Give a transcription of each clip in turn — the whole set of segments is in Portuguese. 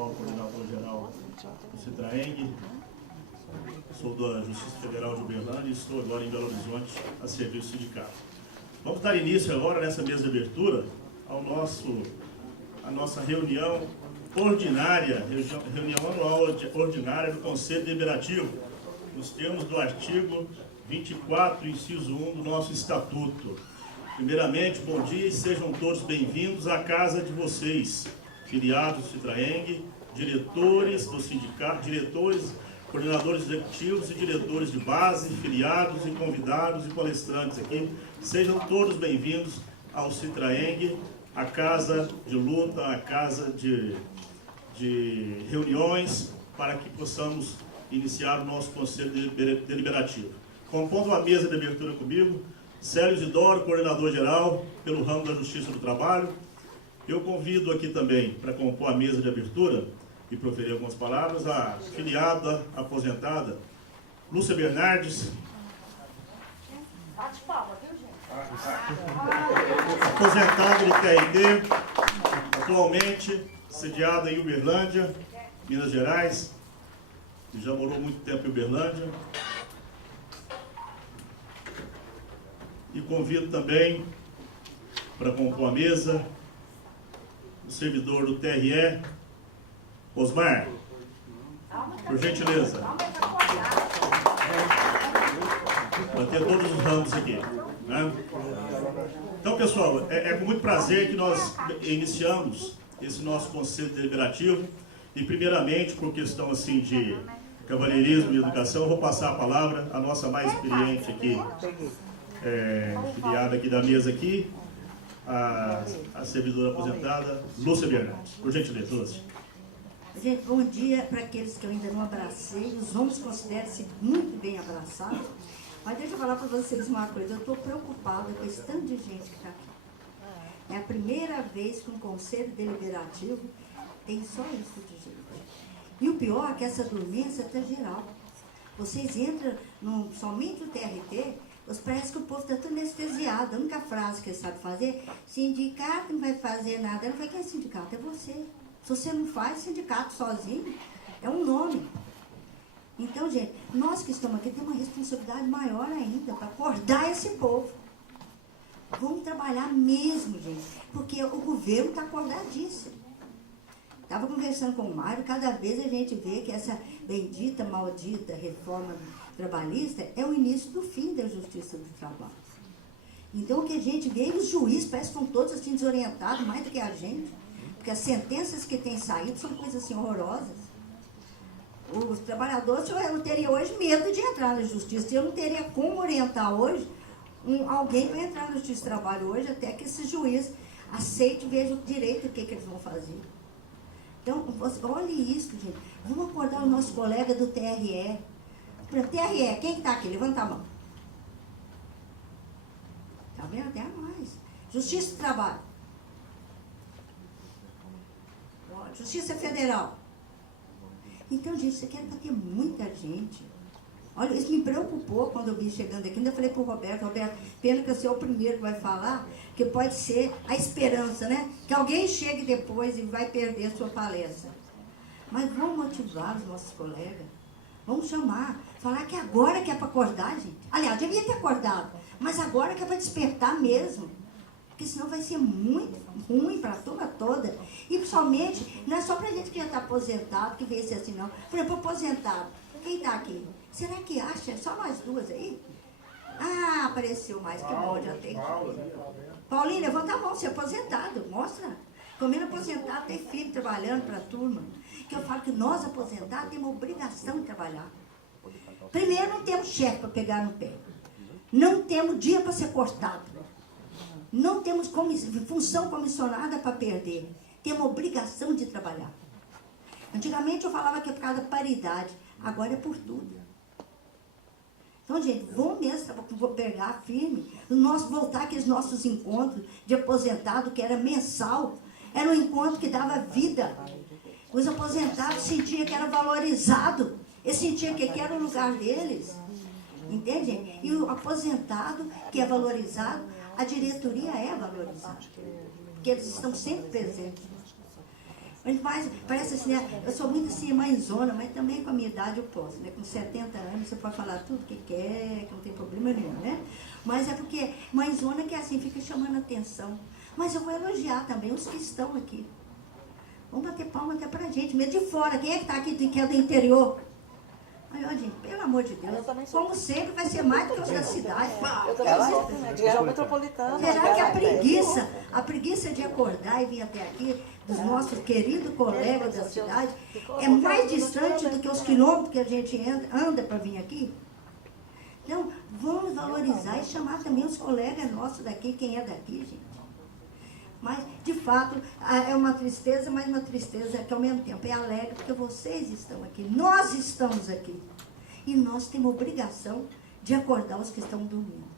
atual coordenador-geral do Citraeng. Sou da Justiça Federal de Uberlândia e estou agora em Belo Horizonte a serviço do sindicato. Vamos dar início agora, nessa mesa de abertura, a nossa reunião ordinária, reunião anual ordinária do Conselho Deliberativo, nos termos do artigo 24, inciso 1 do nosso Estatuto. Primeiramente, bom dia e sejam todos bem-vindos à casa de vocês, filiados do Citraeng, diretores do sindicato, coordenadores executivos e diretores de base, filiados e convidados e palestrantes aqui. Sejam todos bem-vindos ao Citraeng, a casa de luta, a casa de reuniões, para que possamos iniciar o nosso Conselho Deliberativo. Compondo a mesa de abertura comigo, Célio Isidoro, coordenador-geral pelo ramo da Justiça do Trabalho. Eu convido aqui também, para compor a mesa de abertura e proferir algumas palavras, a filiada aposentada, Lúcia Bernardes. Bate palma, viu, gente? Aposentada do TRT, atualmente sediada em Uberlândia, Minas Gerais, e já morou muito tempo em Uberlândia. E convido também, para compor a mesa, o servidor do TRE, Osmar, por gentileza. Para ter todos os ramos aqui, né? Então, pessoal, é com muito prazer que nós iniciamos esse nosso Conselho Deliberativo. E, primeiramente, por questão assim de cavalheirismo e educação, eu vou passar a palavra à nossa mais experiente aqui, filiada aqui da mesa aqui, a servidora aposentada, Lúcia Bernardes. Por gentileza, Lúcia. Gente, bom dia para aqueles que eu ainda não abracei. Os homens consideram-se muito bem abraçados. Mas deixa eu falar para vocês uma coisa. Eu estou preocupada com esse tanto de gente que está aqui. É a primeira vez que um Conselho Deliberativo tem só isso de gente. E o pior é que essa dormência está geral. Vocês entram somente no TRT, parece que o povo está tudo anestesiado. A única frase que eles sabem fazer: sindicato não vai fazer nada. Eu não falei: quem é sindicato? É você. Se você não faz, sindicato sozinho é um nome. Então, gente, nós que estamos aqui temos uma responsabilidade maior ainda para acordar esse povo. Vamos trabalhar mesmo, gente, porque o governo está acordadíssimo. Estava conversando com o Mário, cada vez a gente vê que essa bendita, maldita reforma trabalhista é o início do fim da justiça do trabalho. Então, o que a gente vê, os juízes parecem que estão todos assim desorientados, mais do que a gente. Porque as sentenças que têm saído são coisas assim horrorosas. Os trabalhadores, eu teria hoje medo de entrar na justiça. Eu não teria como orientar hoje alguém para entrar na justiça do trabalho hoje, até que esse juiz aceite e veja direito o que eles vão fazer. Então, olhe isso, gente. Vamos acordar o nosso colega do TRE. TRE, quem está aqui? Levanta a mão. Está vendo? Até mais. Justiça do Trabalho. Justiça Federal. Então, gente, isso aqui era para ter muita gente. Olha, isso me preocupou quando eu vi chegando aqui. Ainda falei para o Roberto: pena que você é o primeiro que vai falar, que pode ser a esperança, né? Que alguém chegue depois e vai perder a sua palestra. Mas vamos motivar os nossos colegas. Vamos chamar. Falar que agora que é para acordar, gente. Aliás, devia ter acordado. Mas agora que é para despertar mesmo. Porque senão vai ser muito ruim para a turma toda. E principalmente, não é só para a gente que já está aposentado, que vê se assim não. Por exemplo, aposentado. Quem está aqui? Será que acha? Só nós duas aí? Ah, apareceu mais, que bom, já tem. Paulinho, levanta a mão, você é aposentado, mostra. Comendo aposentado, tem filho trabalhando para a turma. Que eu falo que nós aposentados temos a obrigação de trabalhar. Primeiro, não temos chefe para pegar no pé. Não temos dia para ser cortado. Não temos função comissionada para perder. Temos obrigação de trabalhar. Antigamente eu falava que é por causa da paridade. Agora é por tudo. Então, gente, vamos mesmo pegar firme. Voltar aqueles nossos encontros de aposentado, que era mensal. Era um encontro que dava vida. Os aposentados sentiam que era valorizado. Eles sentiam que aqui era o lugar deles. Entende? E o aposentado, que é valorizado, a diretoria é valorizada. Porque eles estão sempre presentes. Parece assim, né? Eu sou muito assim, mãezona, mas também com a minha idade eu posso, né? Com 70 anos você pode falar tudo que quer, que não tem problema nenhum, né? Mas é porque mãezona que é assim, fica chamando atenção. Mas eu vou elogiar também os que estão aqui. Vamos bater palma até pra gente, mesmo de fora. Quem é que está aqui, que é do interior? Aí, ó, gente, pelo amor de Deus, como sempre, vai ser mais do que os da cidade. Eu também sou, né? Região metropolitana. Será que a preguiça de acordar e vir até aqui, dos nossos queridos colegas da cidade, é mais distante do que os quilômetros que a gente anda para vir aqui? Então, vamos valorizar e chamar também os colegas nossos daqui, quem é daqui, gente. Mas, de fato, é uma tristeza, mas uma tristeza que, ao mesmo tempo, é alegre, porque vocês estão aqui, nós estamos aqui. E nós temos obrigação de acordar os que estão dormindo.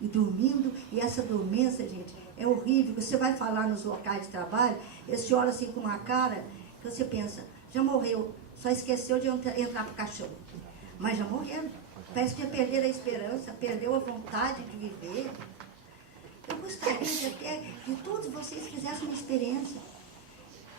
E dormindo, e essa dormência, gente, é horrível. Você vai falar nos locais de trabalho, eles te olham assim com uma cara, que você pensa, já morreu, só esqueceu de entrar pro caixão. Mas já morreram. Parece que já perderam a esperança, perdeu a vontade de viver. Eu gostaria de até que todos vocês fizessem uma experiência.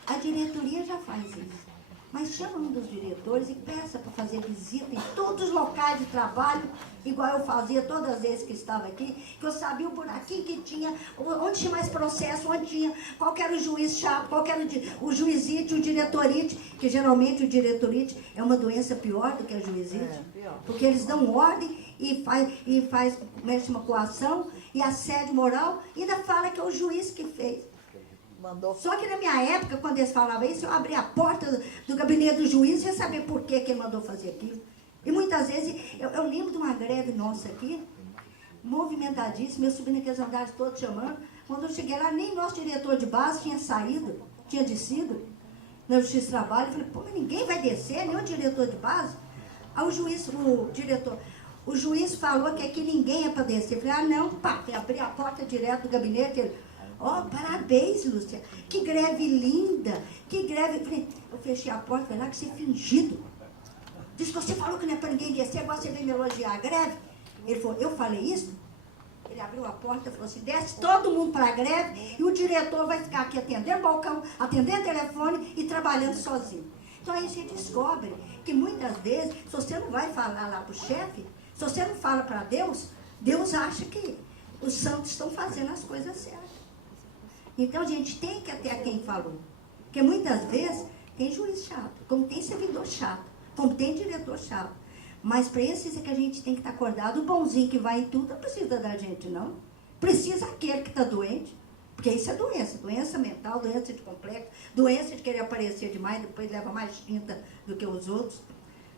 A diretoria já faz isso. Mas chama um dos diretores e peça para fazer visita em todos os locais de trabalho, igual eu fazia todas as vezes que estava aqui, que eu sabia o buraquinho que tinha, onde tinha mais processo, onde tinha, qual era o juiz chato, qual era o juizite, o diretorite, que geralmente o diretorite é uma doença pior do que a juizite, porque eles dão ordem e faz como é que chama, coação e assédio moral, e ainda fala que é o juiz que fez. Só que na minha época, quando eles falavam isso, eu abria a porta do gabinete do juiz e ia saber por que ele mandou fazer aquilo. E muitas vezes, eu lembro de uma greve nossa aqui, movimentadíssima, eu subi naqueles andares todos chamando. Quando eu cheguei lá, nem nosso diretor de base tinha saído, tinha descido na Justiça do Trabalho. Eu falei, pô, mas ninguém vai descer, nem o diretor de base. Aí o juiz falou que aqui ninguém é para descer. Eu falei, ah, não, pá, abri a porta direto do gabinete. Ele, ó, parabéns, Lúcia, que greve linda, que greve. Eu fechei a porta, falei, lá que você é fingido. Diz que você falou que não é para ninguém descer, agora você vem me elogiar a greve. Ele falou, eu falei isso? Ele abriu a porta e falou assim, desce todo mundo para a greve e o diretor vai ficar aqui atendendo balcão, atendendo telefone e trabalhando sozinho. Então aí você descobre que muitas vezes, se você não vai falar lá para o chefe, se você não fala para Deus, Deus acha que os santos estão fazendo as coisas certas. Então, a gente tem que até quem falou. Porque muitas vezes tem juiz chato, como tem servidor chato, como tem diretor chato. Mas para esses é que a gente tem que estar acordado. O bonzinho que vai em tudo não precisa da gente, não. Precisa aquele que está doente. Porque isso é doença. Doença mental, doença de complexo, doença de querer aparecer demais, depois leva mais tinta do que os outros.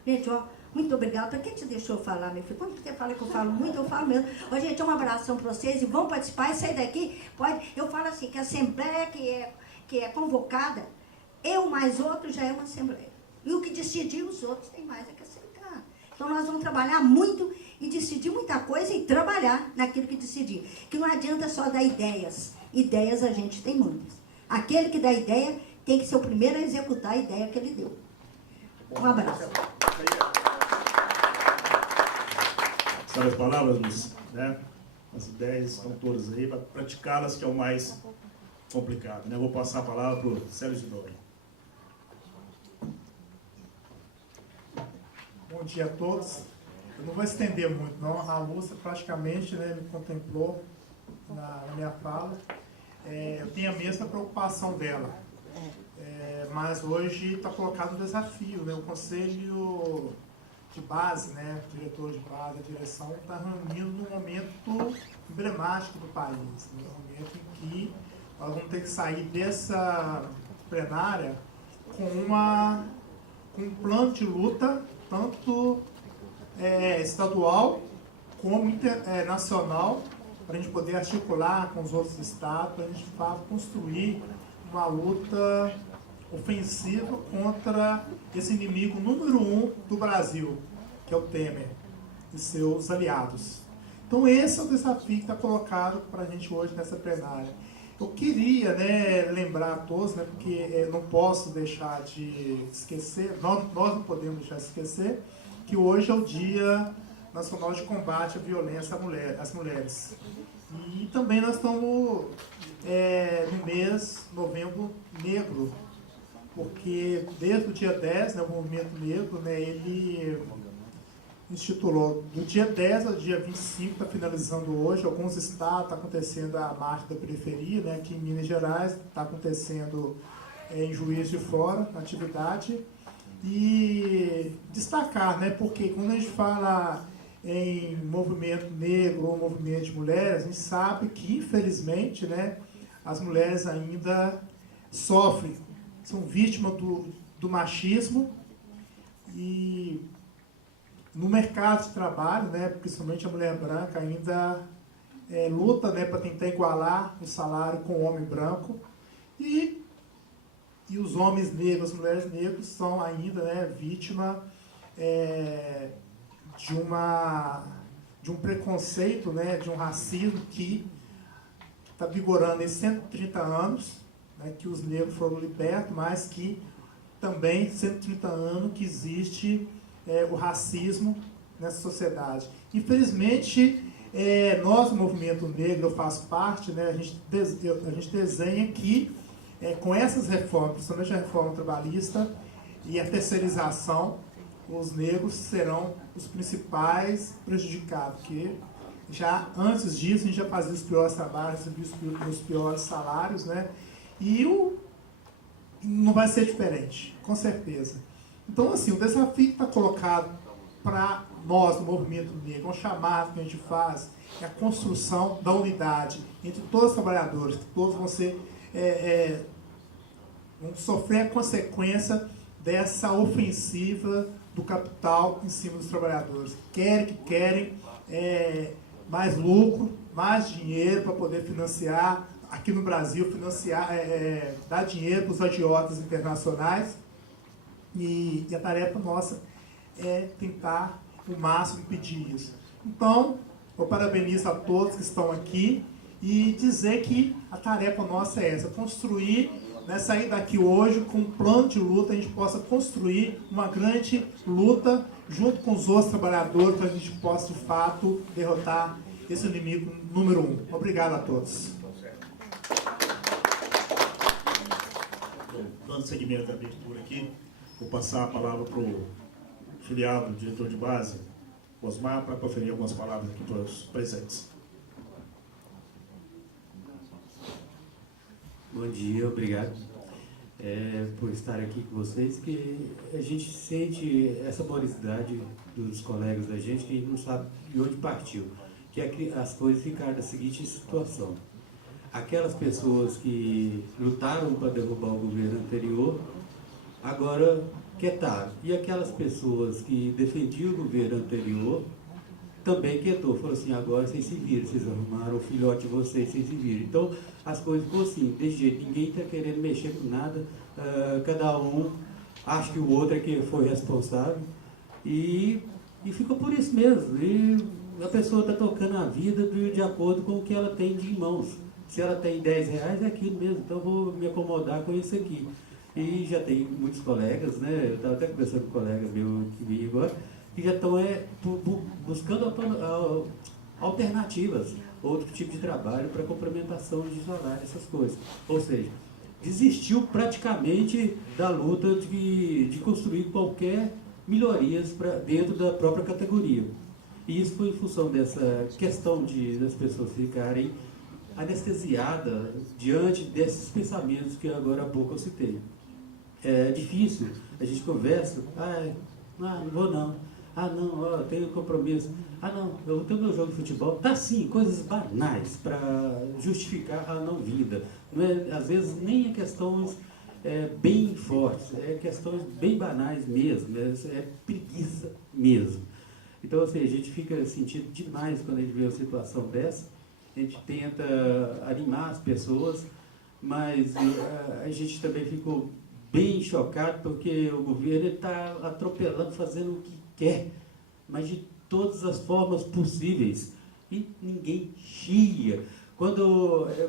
Gente, ó, muito obrigada. Para quem te deixou falar, meu filho? Quando você fala que eu falo muito, eu falo mesmo. Ó, gente, um abração para vocês e vão participar e sair daqui. Pode, eu falo assim, que a assembleia que é convocada, eu mais outro já é uma assembleia. E o que decidir os outros tem mais é que aceitar. Então nós vamos trabalhar muito e decidir muita coisa e trabalhar naquilo que decidir. Que não adianta só dar ideias. Ideias a gente tem muitas. Aquele que dá ideia tem que ser o primeiro a executar a ideia que ele deu. Um abraço. Sabe as palavras, Lúcia? Né? As ideias estão todas aí, para praticá-las que é o mais complicado. Né? Eu vou passar a palavra para o Sérgio Sidório. Bom dia a todos. Eu não vou estender muito, não. A Lúcia praticamente, né, me contemplou na minha fala. Eu tenho a mesma preocupação dela. Mas hoje está colocado um desafio, né? O Conselho de Base, né? O diretor de base, a direção, está reunindo num momento emblemático do país, né? Um momento em que nós vamos ter que sair dessa plenária com um plano de luta, tanto estadual como nacional, para a gente poder articular com os outros estados, para a gente construir uma luta ofensiva contra esse inimigo número 1 do Brasil, que é o Temer e seus aliados. Então esse é o desafio que está colocado para a gente hoje nessa plenária. Eu queria, né, lembrar a todos, né, porque não posso deixar de esquecer, nós não podemos deixar de esquecer, que hoje é o Dia Nacional de Combate à Violência às Mulheres. E também nós estamos no mês Novembro Negro, porque desde o dia 10, né, o movimento negro, né, ele instituiu do dia 10 ao dia 25, está finalizando hoje, alguns estados está acontecendo a marcha da periferia, né, aqui em Minas Gerais está acontecendo em Juiz de Fora, a atividade, e destacar, né, porque quando a gente fala em movimento negro ou movimento de mulheres, a gente sabe que, infelizmente, né, as mulheres ainda sofrem, são vítimas do machismo, e no mercado de trabalho, né, principalmente a mulher branca ainda luta, né, para tentar igualar o salário com o homem branco, e os homens negros, as mulheres negras são ainda, né, vítima de um preconceito, né, de um racismo que está vigorando em 130 anos, né, que os negros foram libertos, mas que também 130 anos que existe o racismo nessa sociedade. Infelizmente, nós, o movimento negro, eu faço parte, né, a gente desenha que com essas reformas, principalmente a reforma trabalhista e a terceirização, os negros serão os principais prejudicados, porque já antes disso a gente já fazia os piores trabalhos, os piores salários, né? E não vai ser diferente, com certeza. Então, assim, o desafio que está colocado para nós, no movimento negro, um chamado que a gente faz, é a construção da unidade entre todos os trabalhadores, que todos vão ser, vão sofrer a consequência dessa ofensiva do capital em cima dos trabalhadores. Querem mais lucro, mais dinheiro para poder financiar, aqui no Brasil, dar dinheiro para os agiotas internacionais. E a tarefa nossa é tentar o máximo impedir isso. Então, eu parabenizo a todos que estão aqui e dizer que a tarefa nossa é essa, construir, né, sair daqui hoje com um plano de luta, a gente possa construir uma grande luta junto com os outros trabalhadores, para a gente possa, de fato, derrotar esse inimigo número 1. Obrigado a todos. Bom, dando seguimento da abertura aqui, vou passar a palavra para o filiado, diretor de base, Osmar, para proferir algumas palavras aqui para os presentes. Bom dia, obrigado por estar aqui com vocês, que a gente sente essa morosidade dos colegas da gente, que a gente não sabe de onde partiu, que as coisas ficaram da seguinte situação. Aquelas pessoas que lutaram para derrubar o governo anterior, agora quietaram. E aquelas pessoas que defendiam o governo anterior, também quietou. Falou assim, agora vocês se viram, vocês arrumaram o filhote de vocês se viram. Então, as coisas ficou assim, desse jeito, ninguém está querendo mexer com nada, cada um acha que o outro é que foi responsável, e ficou por isso mesmo. E a pessoa está tocando a vida de acordo com o que ela tem de mãos. Se ela tem 10 reais, é aquilo mesmo, então eu vou me acomodar com isso aqui. E já tem muitos colegas, né, eu estava até conversando com um colega meu que veio agora, que já estão buscando alternativas, outro tipo de trabalho para complementação de salário, essas coisas. Ou seja, desistiu praticamente da luta de construir qualquer melhorias dentro da própria categoria. E isso foi em função dessa questão das pessoas ficarem anestesiadas diante desses pensamentos que agora há pouco eu citei. É difícil, a gente conversa, não vou não. Não, eu tenho compromisso. Não, eu tenho meu jogo de futebol. Tá sim, coisas banais para justificar a não vinda. Não é, às vezes nem é questões bem fortes, é questões bem banais mesmo, é preguiça mesmo. Então, assim, a gente fica sentindo demais quando a gente vê uma situação dessa. A gente tenta animar as pessoas, mas a gente também ficou bem chocado porque o governo está atropelando, fazendo o que quer, mas de todas as formas possíveis, e ninguém chia.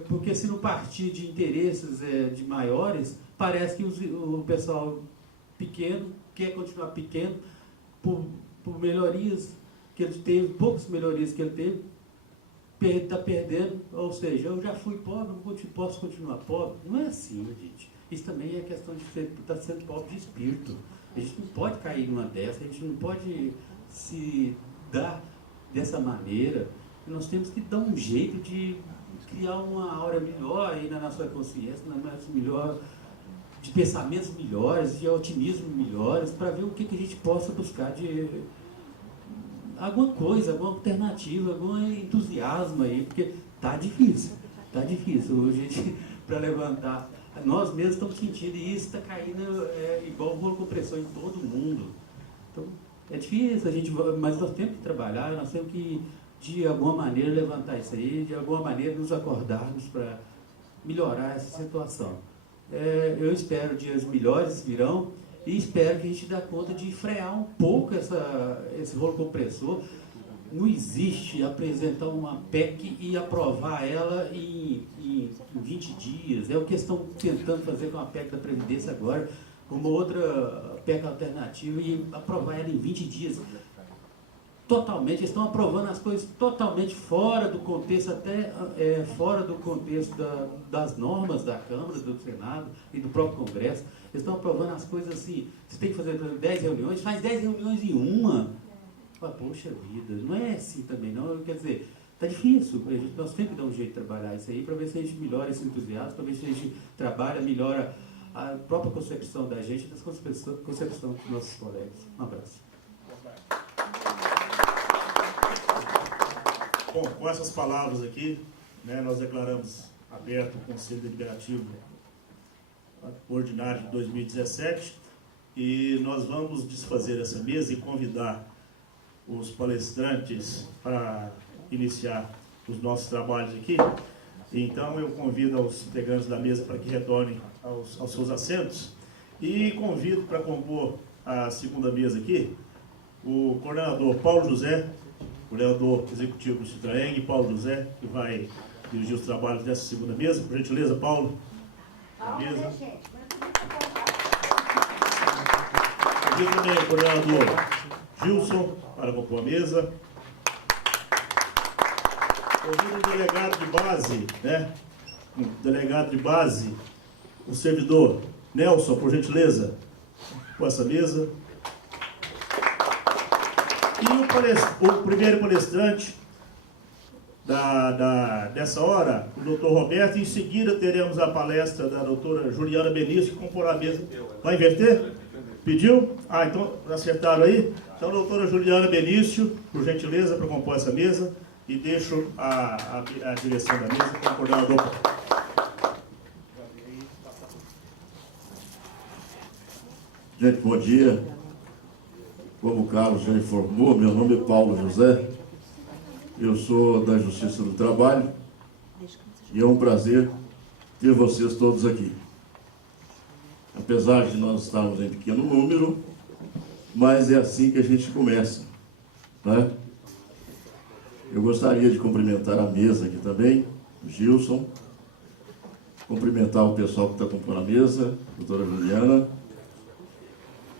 Porque se não partir de interesses de maiores, parece que o pessoal pequeno quer continuar pequeno por melhorias que ele teve, poucas melhorias que ele teve, está perdendo, ou seja, eu já fui pobre, não posso continuar pobre. Não é assim, gente. Isso também é questão de estar sendo pobre de espírito. A gente não pode cair numa dessa, a gente não pode se dar dessa maneira. Nós temos que dar um jeito de criar uma aura melhor aí na nossa consciência, melhor, de pensamentos melhores, de otimismo melhores, para ver o que a gente possa buscar de alguma coisa, alguma alternativa, algum entusiasmo aí, porque tá difícil. Hoje, para levantar, nós mesmos estamos sentindo, e isso está caindo igual rolo compressor em todo mundo. Então, é difícil, mas nós temos que trabalhar, nós temos que, de alguma maneira, levantar isso aí, de alguma maneira nos acordarmos para melhorar essa situação. Eu espero dias melhores virão, e espero que a gente dê conta de frear um pouco esse rolo compressor. Não existe apresentar uma PEC e aprovar ela em 20 dias. É o que estão tentando fazer com a PEC da Previdência agora, como outra PEC alternativa, e aprovar ela em 20 dias. Totalmente, estão aprovando as coisas totalmente fora do contexto, até fora do contexto das normas da Câmara, do Senado e do próprio Congresso. Eles estão aprovando as coisas assim, você tem que fazer 10 reuniões, faz 10 reuniões em uma. Poxa vida, não é assim também não, quer dizer, está difícil, nós temos que dar um jeito de trabalhar isso aí, para ver se a gente melhora esse entusiasmo, para ver se a gente trabalha, melhora a própria concepção da gente e da concepção dos nossos colegas. Um abraço. Bom, com essas palavras aqui, né, nós declaramos aberto o Conselho Deliberativo Ordinário de 2017 e nós vamos desfazer essa mesa e convidar os palestrantes para iniciar os nossos trabalhos aqui. Então eu convido aos integrantes da mesa para que retornem aos seus assentos e convido para compor a segunda mesa aqui o coordenador Paulo José, coordenador executivo do Citraeng, Paulo José, que vai dirigir os trabalhos dessa segunda mesa. Por gentileza, Paulo. Mesa. Convido também o coordenador Gilson para compor a mesa. Convido o delegado de base, né? O delegado de base, o servidor Nelson, por gentileza, com essa mesa. E o primeiro palestrante dessa hora, o doutor Roberto, e em seguida teremos a palestra da doutora Juliana Benício, que comporá a mesa. Vai inverter? Pediu? Então acertaram aí? Então, doutora Juliana Benício, por gentileza, para compor essa mesa, e deixo a direção da mesa com o coordenador. Gente, bom dia. Como o Carlos já informou, meu nome é Paulo José, eu sou da Justiça do Trabalho e é um prazer ter vocês todos aqui. Apesar de nós estarmos em pequeno número, mas é assim que a gente começa, né? Eu gostaria de cumprimentar a mesa aqui também, o Gilson, cumprimentar o pessoal que está compondo a mesa, a doutora Juliana,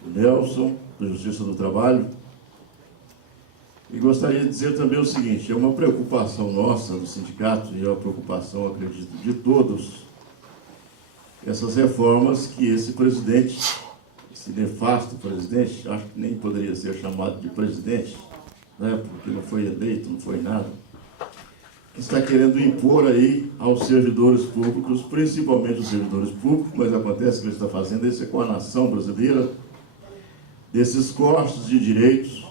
o Nelson, da Justiça do Trabalho. E gostaria de dizer também o seguinte, é uma preocupação nossa do sindicato, e é uma preocupação, acredito, de todos, essas reformas que esse presidente, esse nefasto presidente, acho que nem poderia ser chamado de presidente, né, porque não foi eleito, não foi nada, que está querendo impor aí aos servidores públicos, principalmente os servidores públicos, mas acontece que ele está fazendo isso com a nação brasileira, desses cortes de direitos,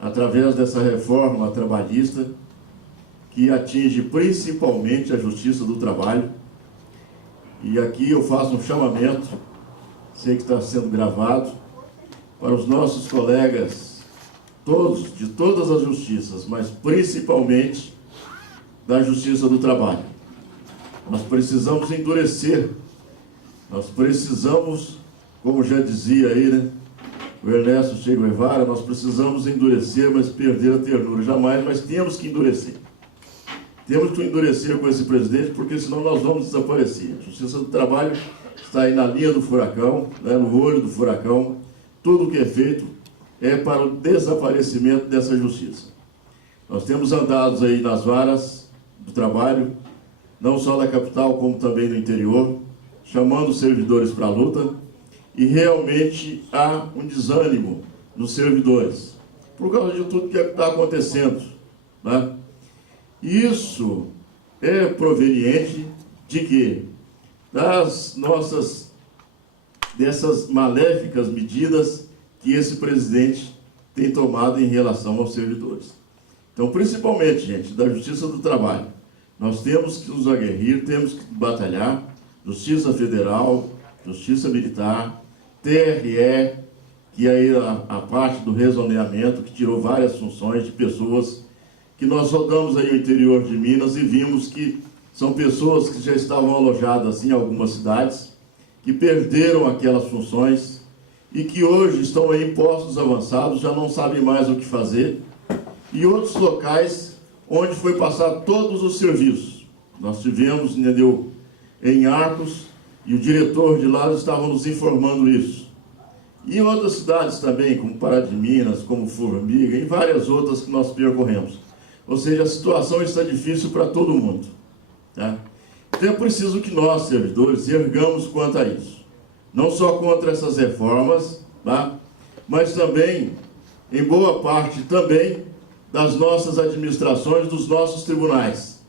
através dessa reforma trabalhista, que atinge principalmente a Justiça do Trabalho. E aqui eu faço um chamamento, sei que está sendo gravado, para os nossos colegas, todos, de todas as justiças, mas principalmente da Justiça do Trabalho. Nós precisamos endurecer, nós precisamos, como já dizia aí, né, o Ernesto Che Guevara, nós precisamos endurecer, mas perder a ternura jamais, mas temos que endurecer. Temos que endurecer com esse presidente, porque senão nós vamos desaparecer. A Justiça do Trabalho está aí na linha do furacão, né, no olho do furacão. Tudo o que é feito é para o desaparecimento dessa justiça. Nós temos andado aí nas varas do Trabalho, não só da capital, como também do interior, chamando os servidores para a luta, e realmente há um desânimo nos servidores, por causa de tudo que está acontecendo, né? Isso é proveniente de quê? Dessas maléficas medidas que esse presidente tem tomado em relação aos servidores. Então, principalmente, gente, da Justiça do Trabalho, nós temos que nos aguerrir, temos que batalhar, Justiça Federal, Justiça Militar, TRE, que aí a parte do rezoneamento, que tirou várias funções de pessoas que nós rodamos aí no interior de Minas e vimos que são pessoas que já estavam alojadas em algumas cidades, que perderam aquelas funções e que hoje estão aí em postos avançados, já não sabem mais o que fazer, e outros locais onde foi passar todos os serviços. Nós tivemos, entendeu, em Arcos, e o diretor de lá estava nos informando isso. E em outras cidades também, como Pará de Minas, como Formiga, e várias outras que nós percorremos. Ou seja, a situação está difícil para todo mundo, tá? Então é preciso que nós, servidores, ergamos quanto a isso. Não só contra essas reformas, tá? Mas também, em boa parte, também das nossas administrações, dos nossos tribunais.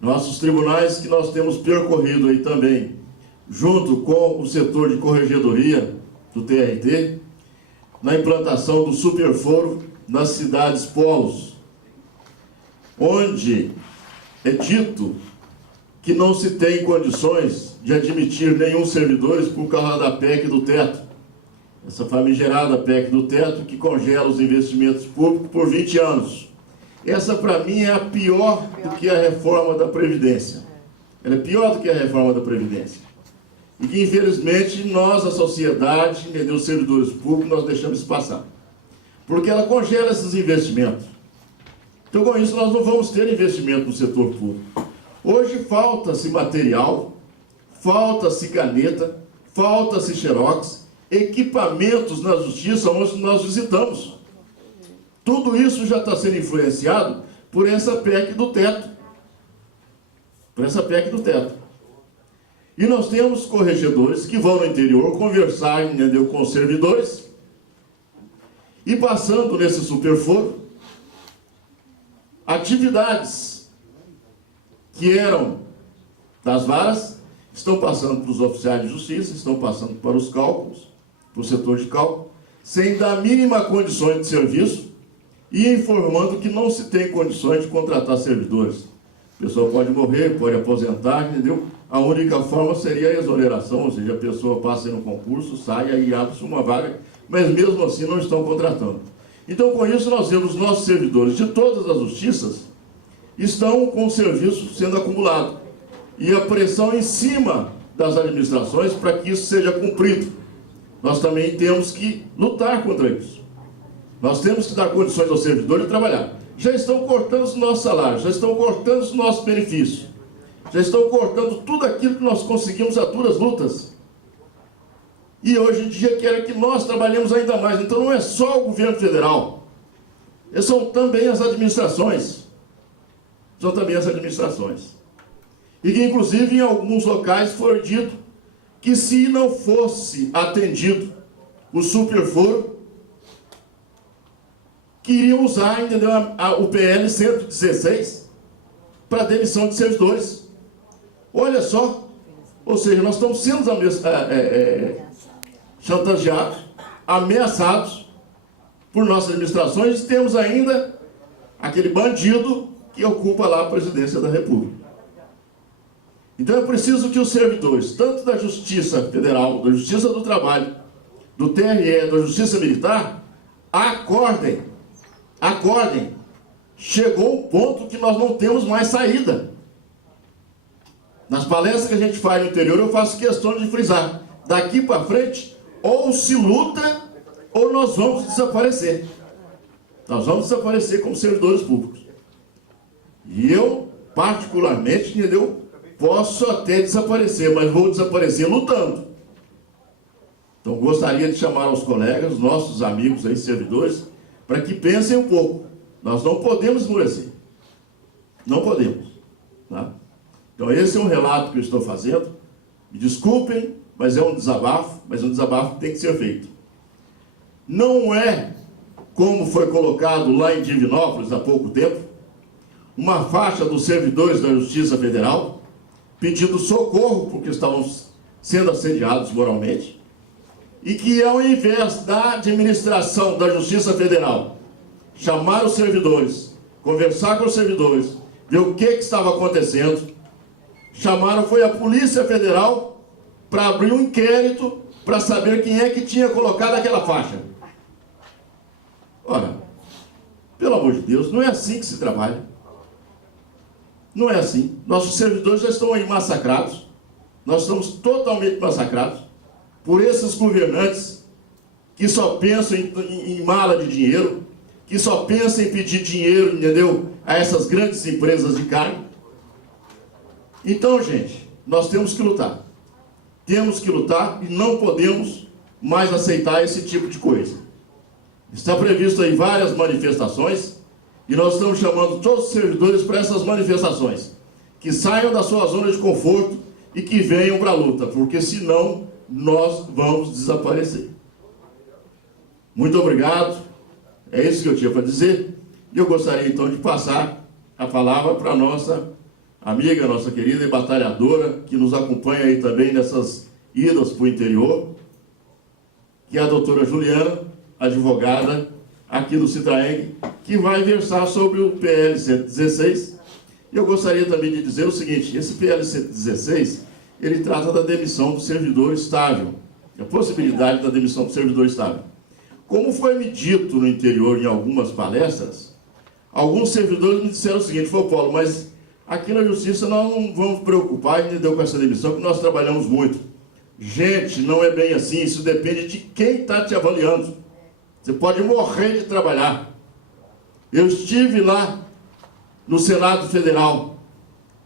Nossos tribunais que nós temos percorrido aí também, junto com o setor de corregedoria do TRT, na implantação do superforo nas cidades polos, onde é dito que não se tem condições de admitir nenhum servidor por causa da PEC do teto. Essa famigerada PEC do teto que congela os investimentos públicos por 20 anos. Essa, para mim, é a pior do que a reforma da Previdência. Ela é pior do que a reforma da Previdência. E que, infelizmente, nós, a sociedade, os servidores públicos, nós deixamos isso passar. Porque ela congela esses investimentos. Então, com isso, nós não vamos ter investimento no setor público. Hoje falta-se material, falta-se caneta, falta-se xerox, equipamentos na justiça onde nós visitamos. Tudo isso já está sendo influenciado por essa PEC do teto. Por essa PEC do teto. E nós temos corregedores que vão no interior conversar, entendeu, com os servidores, e passando nesse superforo, atividades que eram das varas, estão passando para os oficiais de justiça, estão passando para os cálculos, para o setor de cálculo, sem dar a mínima condições de serviço, e informando que não se tem condições de contratar servidores. A pessoa pode morrer, pode aposentar, entendeu? A única forma seria a exoneração, ou seja, a pessoa passa no concurso, sai e abre-se uma vaga, mas mesmo assim não estão contratando. Então, com isso, nós vemos nossos servidores de todas as justiças estão com o serviço sendo acumulado. E a pressão em cima das administrações para que isso seja cumprido. Nós também temos que lutar contra isso. Nós temos que dar condições ao servidor de trabalhar. Já estão cortando os nossos salários, já estão cortando os nossos benefícios, já estão cortando tudo aquilo que nós conseguimos a duras lutas. E hoje em dia querem que nós trabalhemos ainda mais. Então não é só o governo federal, são também as administrações. São também as administrações. E que inclusive em alguns locais foi dito que se não fosse atendido o superforo, queriam usar, entendeu, o PL 116 para demissão de servidores. Olha só, ou seja, nós estamos sendo chantageados, ameaçados por nossas administrações, e temos ainda aquele bandido que ocupa lá a presidência da República. Então é preciso que os servidores, tanto da Justiça Federal, da Justiça do Trabalho, do TRE, da Justiça Militar, acordem. Acordem. Chegou o ponto que nós não temos mais saída. Nas palestras que a gente faz no interior, eu faço questão de frisar. Daqui para frente, ou se luta, ou nós vamos desaparecer. Nós vamos desaparecer como servidores públicos. E eu, particularmente, entendeu? Posso até desaparecer, mas vou desaparecer lutando. Então, gostaria de chamar aos colegas, nossos amigos aí, servidores, para que pensem um pouco. Nós não podemos esmorecer. Não podemos. Tá? Então, esse é um relato que eu estou fazendo. Me desculpem, mas é um desabafo, mas um desabafo que tem que ser feito. Não é, como foi colocado lá em Divinópolis há pouco tempo, uma faixa dos servidores da Justiça Federal pedindo socorro porque estavam sendo assediados moralmente, e que ao invés da administração da Justiça Federal chamar os servidores, conversar com os servidores, ver o que estava acontecendo, chamaram foi a Polícia Federal para abrir um inquérito para saber quem é que tinha colocado aquela faixa. Ora, pelo amor de Deus, não é assim que se trabalha. Não é assim. Nossos servidores já estão aí massacrados. Nós estamos totalmente massacrados por esses governantes que só pensam em mala de dinheiro, que só pensam em pedir dinheiro, entendeu, a essas grandes empresas de carne. Então, gente, nós temos que lutar. Temos que lutar e não podemos mais aceitar esse tipo de coisa. Está previsto aí várias manifestações e nós estamos chamando todos os servidores para essas manifestações. Que saiam da sua zona de conforto e que venham para a luta, porque senão nós vamos desaparecer. Muito obrigado. É isso que eu tinha para dizer. E eu gostaria então de passar a palavra para a nossa amiga, nossa querida e batalhadora, que nos acompanha aí também nessas idas para o interior, que é a doutora Juliana, advogada aqui do Citraeng, que vai versar sobre o PL 116. E eu gostaria também de dizer o seguinte: esse PL 116, ele trata da demissão do servidor estável, a possibilidade da demissão do servidor estável. Como foi me dito no interior em algumas palestras, alguns servidores me disseram o seguinte: foi, Paulo, mas aqui na Justiça nós não vamos preocupar, entendeu, com essa demissão, porque nós trabalhamos muito. Gente, não é bem assim, isso depende de quem está te avaliando. Você pode morrer de trabalhar. Eu estive lá no Senado Federal,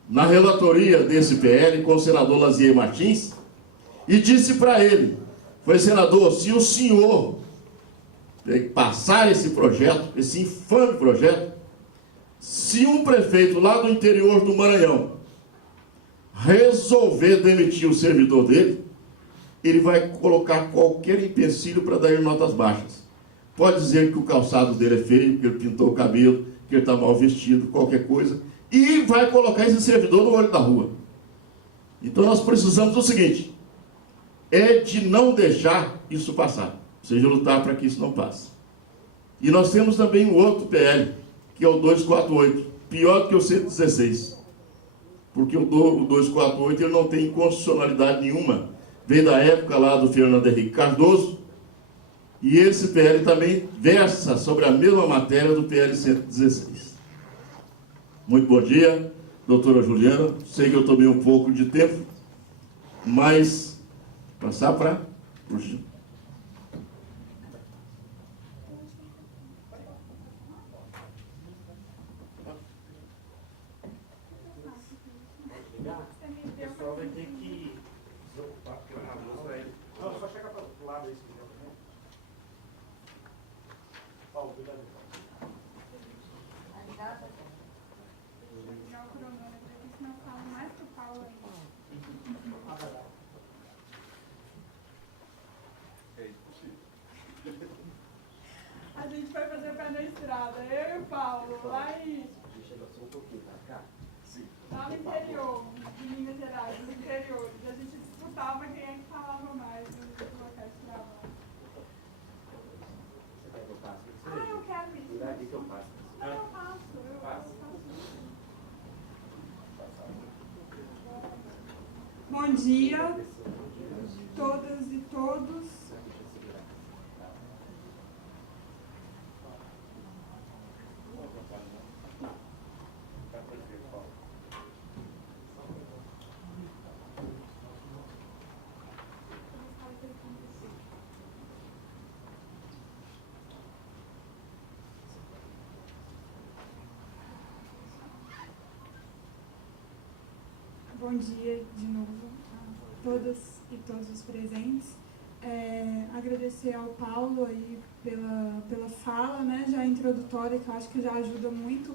na relatoria desse PL, com o senador Lazier Martins, e disse para ele: foi, senador, se o senhor passar esse projeto, esse infame projeto, se um prefeito lá do interior do Maranhão resolver demitir o servidor dele, ele vai colocar qualquer empecilho para dar notas baixas. Pode dizer que o calçado dele é feio, que ele pintou o cabelo, que ele está mal vestido, qualquer coisa, e vai colocar esse servidor no olho da rua. Então nós precisamos do seguinte: é de não deixar isso passar, ou seja, lutar para que isso não passe. E nós temos também um outro PL, que é o 248, pior do que o 116, porque o 248 ele não tem inconstitucionalidade nenhuma, veio da época lá do Fernando Henrique Cardoso, e esse PL também versa sobre a mesma matéria do PL 116. Muito bom dia, doutora Juliana. Sei que eu tomei um pouco de tempo, mas passar para o Gil. O pessoal vai ter que desocupar, porque a luz vai... Não, só chega para o lado aí, se quiser também. Paulo, cuidado. Ligar o cronômetro aqui, senão eu falo mais que o Paulo ainda. É impossível. A gente foi fazer pé na estrada, eu e o Paulo, lá no interior de Minas Gerais, no interior, e a gente disputava quem é que falava mais nos locais de trabalho. Você quer que eu passe? Ah, eu quero isso. Cuidado aqui que eu passo. Não, eu faço, eu faço. Bom dia, todas e todos. Bom dia de novo a todas e todos os presentes. agradecer ao Paulo aí pela fala, né, já introdutória, que eu acho que já ajuda muito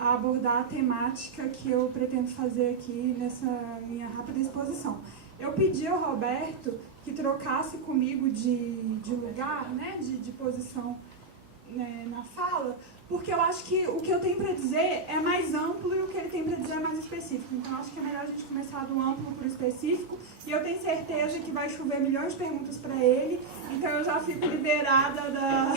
a abordar a temática que eu pretendo fazer aqui nessa minha rápida exposição. Eu pedi ao Roberto que trocasse comigo de lugar, né, de posição, né, na fala, porque eu acho que o que eu tenho para dizer é mais amplo e o que ele tem para dizer é mais específico. Então, eu acho que é melhor a gente começar do amplo para o específico, e eu tenho certeza que vai chover milhões de perguntas para ele, então eu já fico liberada da...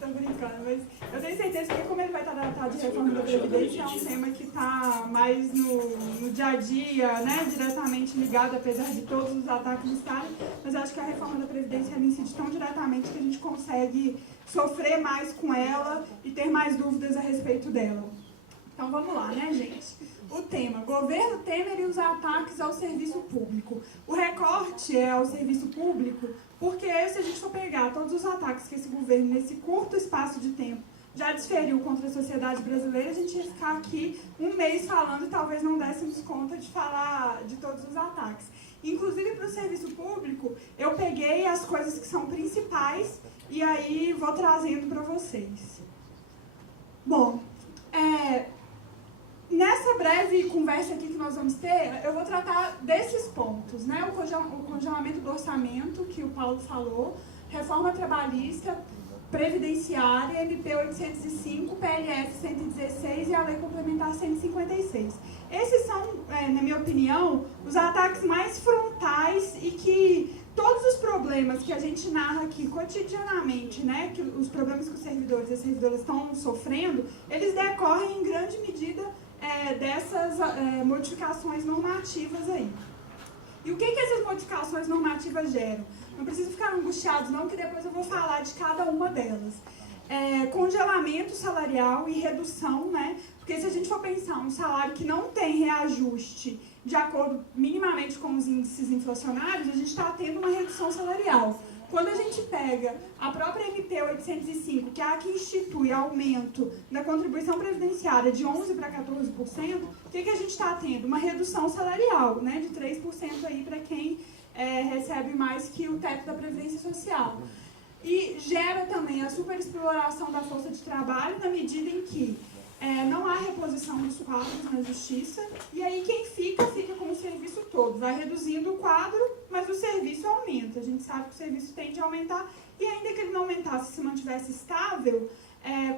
Tô brincando, mas eu tenho certeza que, como ele vai tratar de reforma da Previdência, é um tema que está mais no dia a dia, né, diretamente ligado, apesar de todos os ataques estarem, mas eu acho que a reforma da Previdência incide tão diretamente que a gente consegue sofrer mais com ela e ter mais dúvidas a respeito dela. Então vamos lá, né, gente? O tema, governo Temer e os ataques ao serviço público. O recorte é ao serviço público porque, se a gente for pegar todos os ataques que esse governo, nesse curto espaço de tempo, já desferiu contra a sociedade brasileira, a gente ia ficar aqui um mês falando e talvez não dessemos conta de falar de todos os ataques. Inclusive, para o serviço público, eu peguei as coisas que são principais e aí vou trazendo para vocês. Bom, nessa breve conversa aqui que nós vamos ter, eu vou tratar desses pontos, né? O congelamento do orçamento, que o Paulo falou, reforma trabalhista, previdenciária, MP 805, PLS 116 e a Lei Complementar 156. Esses são, na minha opinião, os ataques mais frontais e que todos os problemas que a gente narra aqui cotidianamente, né, que os problemas que os servidores e as servidoras estão sofrendo, eles decorrem em grande medida dessas modificações normativas aí. E o que essas modificações normativas geram? Não precisa ficar angustiados não, que depois eu vou falar de cada uma delas. Congelamento salarial e redução, né? Porque se a gente for pensar um salário que não tem reajuste de acordo minimamente com os índices inflacionários, a gente está tendo uma redução salarial. Quando a gente pega a própria MP 805, que é a que institui aumento da contribuição previdenciária de 11% para 14%, o que a gente está tendo? Uma redução salarial, né, de 3% aí para quem recebe mais que o teto da Previdência Social. E gera também a superexploração da força de trabalho na medida em que não há reposição dos quadros na justiça, e aí quem fica com o serviço todo. Vai reduzindo o quadro, mas o serviço aumenta. A gente sabe que o serviço tende a aumentar, e ainda que ele não aumentasse, se mantivesse estável,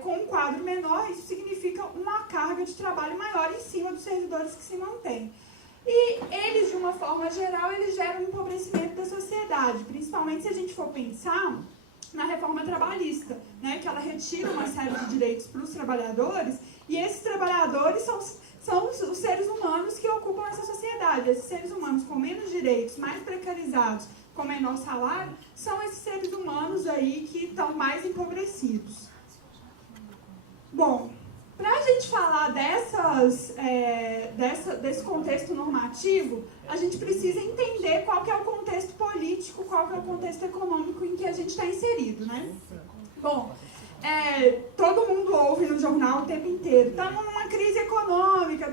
com um quadro menor, isso significa uma carga de trabalho maior em cima dos servidores que se mantêm. E eles, de uma forma geral, eles geram um empobrecimento da sociedade, principalmente se a gente for pensar na reforma trabalhista, né, que ela retira uma série de direitos para os trabalhadores, e esses trabalhadores são os seres humanos que ocupam essa sociedade. Esses seres humanos com menos direitos, mais precarizados, com menor salário, são esses seres humanos aí que estão mais empobrecidos. Bom, para a gente falar desse contexto normativo, a gente precisa entender qual que é o contexto político, qual que é o contexto econômico em que a gente está inserido, né? Bom, todo mundo ouve no jornal o tempo inteiro, estamos numa crise econômica,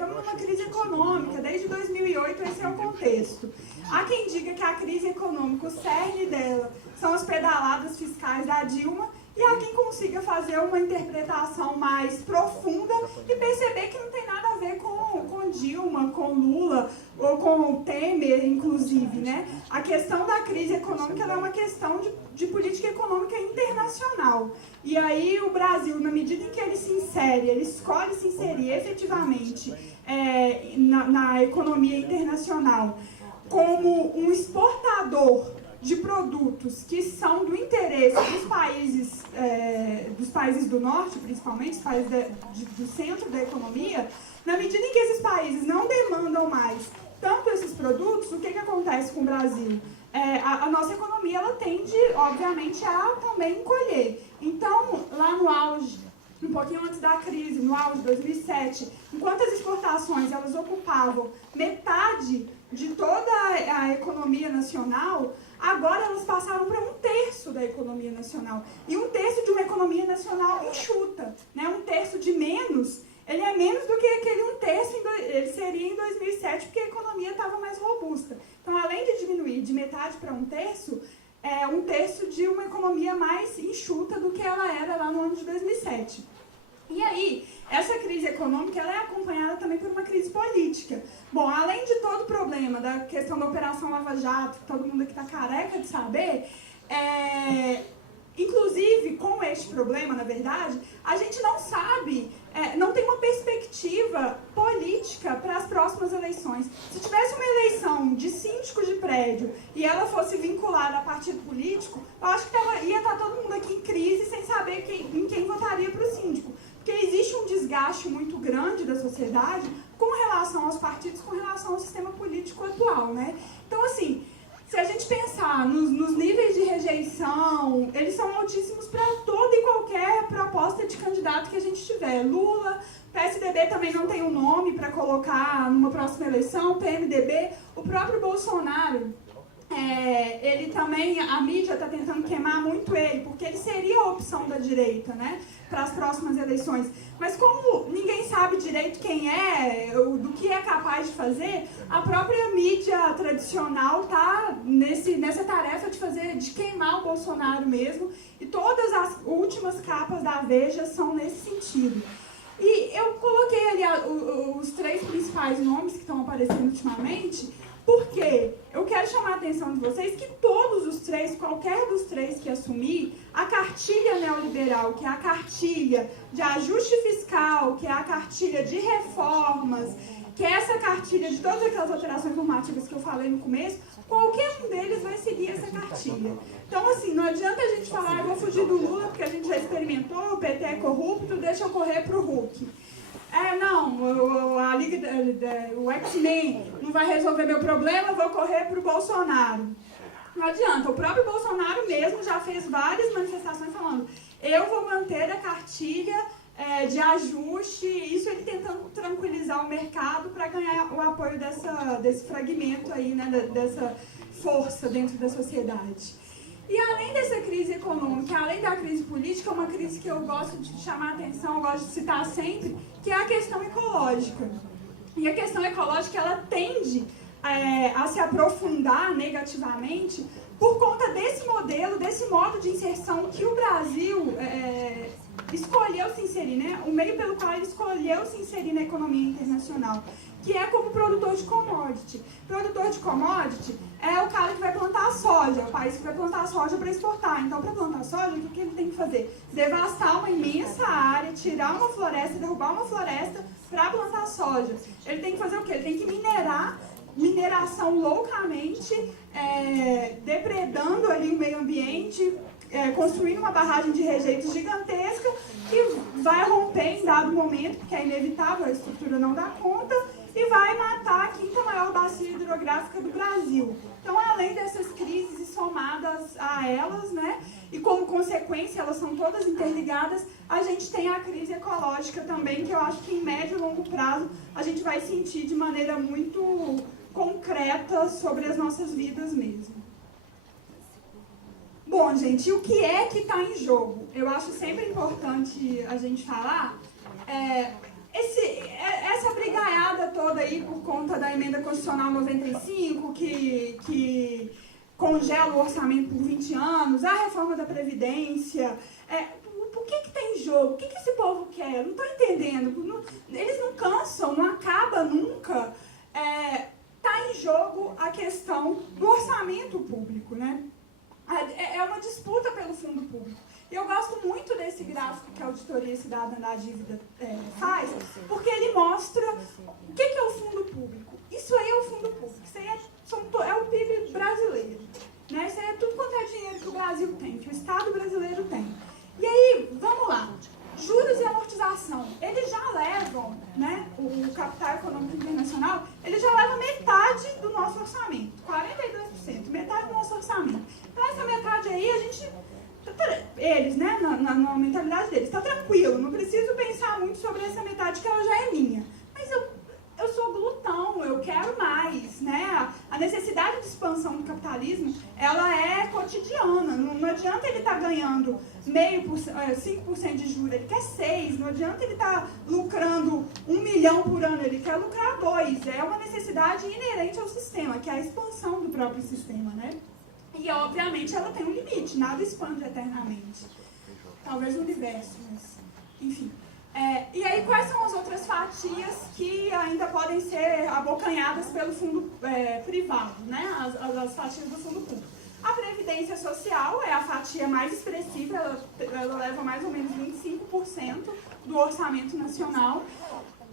desde 2008 esse é o contexto. Há quem diga que a crise econômica, o cerne dela, são as pedaladas fiscais da Dilma, e há quem consiga fazer uma interpretação mais profunda e perceber que não tem nada a ver com Dilma, com Lula, ou com Temer, inclusive, né? A questão da crise econômica ela é uma questão de política econômica internacional. E aí o Brasil, na medida em que ele ele escolhe se inserir efetivamente na economia internacional como um exportador de produtos que são do interesse dos países do norte, principalmente, os países do centro da economia, na medida em que esses países não demandam mais tanto esses produtos, o que acontece com o Brasil? A nossa economia ela tende, obviamente, a também encolher. Então, lá no auge, um pouquinho antes da crise, no auge de 2007, enquanto as exportações elas ocupavam metade de toda a economia nacional, agora elas passaram para 1/3 da economia nacional. E 1/3 de uma economia nacional enxuta, né? 1/3 de menos, ele é menos do que aquele 1/3 ele seria em 2007, porque a economia estava mais robusta. Então, além de diminuir de metade para 1/3, um terço de uma economia mais enxuta do que ela era lá no ano de 2007. E aí, essa crise econômica ela é acompanhada também por uma crise política. Bom, além de todo o problema da questão da Operação Lava Jato, que todo mundo aqui está careca de saber, inclusive, com este problema, na verdade, a gente não sabe, não tem uma perspectiva política para as próximas eleições. Se tivesse uma eleição de síndico de prédio e ela fosse vinculada a partido político, eu acho que ia estar todo mundo aqui em crise sem saber em quem votaria para o síndico. Porque existe um desgaste muito grande da sociedade com relação aos partidos, com relação ao sistema político atual, né? Então, assim, se a gente pensar nos níveis de rejeição, eles são altíssimos para toda e qualquer proposta de candidato que a gente tiver. Lula, PSDB também não tem um nome para colocar numa próxima eleição, PMDB, o próprio Bolsonaro. Ele também, a mídia está tentando queimar muito ele, porque ele seria a opção da direita, né, para as próximas eleições. Mas como ninguém sabe direito quem é, do que é capaz de fazer, a própria mídia tradicional está nessa tarefa de queimar o Bolsonaro mesmo, e todas as últimas capas da Veja são nesse sentido. E eu coloquei ali os 3 principais nomes que estão aparecendo ultimamente, porque eu quero chamar a atenção de vocês que todos os 3, qualquer dos 3 que assumir, a cartilha neoliberal, que é a cartilha de ajuste fiscal, que é a cartilha de reformas, que é essa cartilha de todas aquelas alterações normativas que eu falei no começo, qualquer um deles vai seguir essa cartilha. Então, assim, não adianta a gente falar, eu vou fugir do Lula porque a gente já experimentou, o PT é corrupto, deixa eu correr pro Huck. A Liga, o X-Men não vai resolver meu problema, eu vou correr pro Bolsonaro. Não adianta, o próprio Bolsonaro mesmo já fez várias manifestações falando, eu vou manter a cartilha de ajuste, isso ele tentando tranquilizar o mercado para ganhar o apoio desse fragmento aí, né, dessa força dentro da sociedade. E além dessa crise econômica, além da crise política, uma crise que eu gosto de chamar a atenção, eu gosto de citar sempre, que é a questão ecológica. E a questão ecológica, ela tende a se aprofundar negativamente por conta desse modelo, desse modo de inserção que o Brasil escolheu se inserir, né? O meio pelo qual ele escolheu se inserir na economia internacional, que é como produtor de commodity. Produtor de commodity é o cara que vai plantar soja, o país que vai plantar soja para exportar. Então, para plantar soja, o que ele tem que fazer? Devastar uma imensa área, tirar uma floresta, derrubar uma floresta para plantar soja. Ele tem que fazer o quê? Ele tem que minerar, mineração loucamente, depredando ali o meio ambiente, construindo uma barragem de rejeitos gigantesca que vai romper em dado momento, porque é inevitável, a estrutura não dá conta, e vai matar a 5ª maior bacia hidrográfica do Brasil. Então, além dessas crises e somadas a elas, né, e como consequência, elas são todas interligadas, a gente tem a crise ecológica também, que eu acho que em médio e longo prazo a gente vai sentir de maneira muito concreta sobre as nossas vidas mesmo. Bom, gente, o que é que está em jogo? Eu acho sempre importante a gente falar essa brigaiada toda aí por conta da emenda constitucional 95, que congela o orçamento por 20 anos, a reforma da Previdência. O que está em jogo? O que esse povo quer? Eu não estou entendendo. Eles não cansam, não acaba nunca. Está em jogo a questão do orçamento público, né? É uma disputa pelo fundo público. E eu gosto muito desse gráfico que a Auditoria Cidadã da Dívida faz, porque ele mostra o que é o fundo público. Isso aí é o fundo público, isso aí é o PIB brasileiro. Né? Isso aí é tudo quanto é dinheiro que o Brasil tem, que o Estado brasileiro tem. E aí, vamos lá. Juros e amortização, eles já levam, né, o capital econômico internacional, ele já leva metade do nosso orçamento, 42%, metade do nosso orçamento. Então essa metade aí, eles, né, na mentalidade deles, está tranquilo, não preciso pensar muito sobre essa metade que ela já é minha. Mas eu sou glutão, eu quero mais, né? A necessidade de expansão do capitalismo, ela é cotidiana. Não adianta ele estar ganhando 5% de juros, ele quer 6%. Não adianta ele estar lucrando 1 milhão por ano, ele quer lucrar 2. É uma necessidade inerente ao sistema, que é a expansão do próprio sistema, né? E, obviamente, ela tem um limite, nada expande eternamente. Talvez o universo, mas, enfim. E aí, quais são as outras fatias que ainda podem ser abocanhadas pelo fundo privado, né? As fatias do fundo público. A Previdência Social é a fatia mais expressiva, ela leva mais ou menos 25% do orçamento nacional.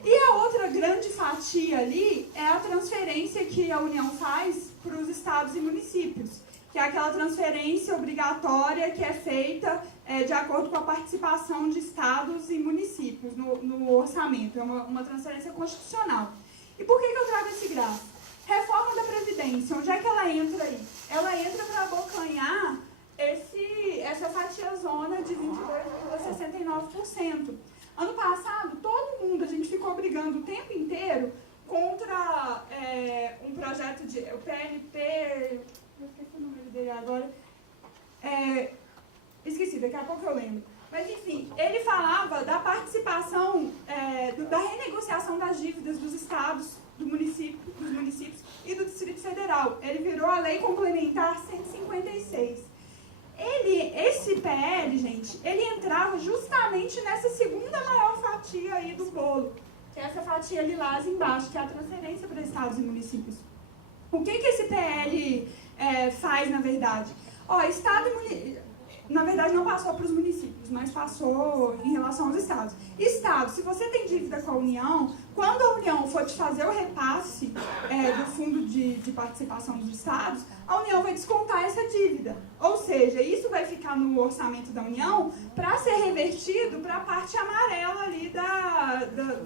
E a outra grande fatia ali é a transferência que a União faz para os estados e municípios, que é aquela transferência obrigatória que é feita de acordo com a participação de estados e municípios no orçamento. É uma transferência constitucional. E por que eu trago esse gráfico? Reforma da Previdência, onde é que ela entra aí? Ela entra para abocanhar essa fatiazona de 22,69%. Ano passado, todo mundo, a gente ficou brigando o tempo inteiro contra um projeto de... O PLP... Eu esqueci o número dele agora. Esqueci, daqui a pouco eu lembro. Mas, enfim, ele falava da participação, da renegociação das dívidas dos estados, dos municípios e do Distrito Federal. Ele virou a Lei Complementar 156. Esse PL, gente, ele entrava justamente nessa segunda maior fatia aí do bolo, que é essa fatia lilás embaixo, que é a transferência para estados e municípios. O que esse PL faz, na verdade? Estado e município, na verdade, não passou para os municípios, mas passou em relação aos estados. Estado, se você tem dívida com a União, quando a União for te fazer o repasse do fundo de participação dos estados, a União vai descontar essa dívida. Ou seja, isso vai ficar no orçamento da União para ser revertido para a parte amarela ali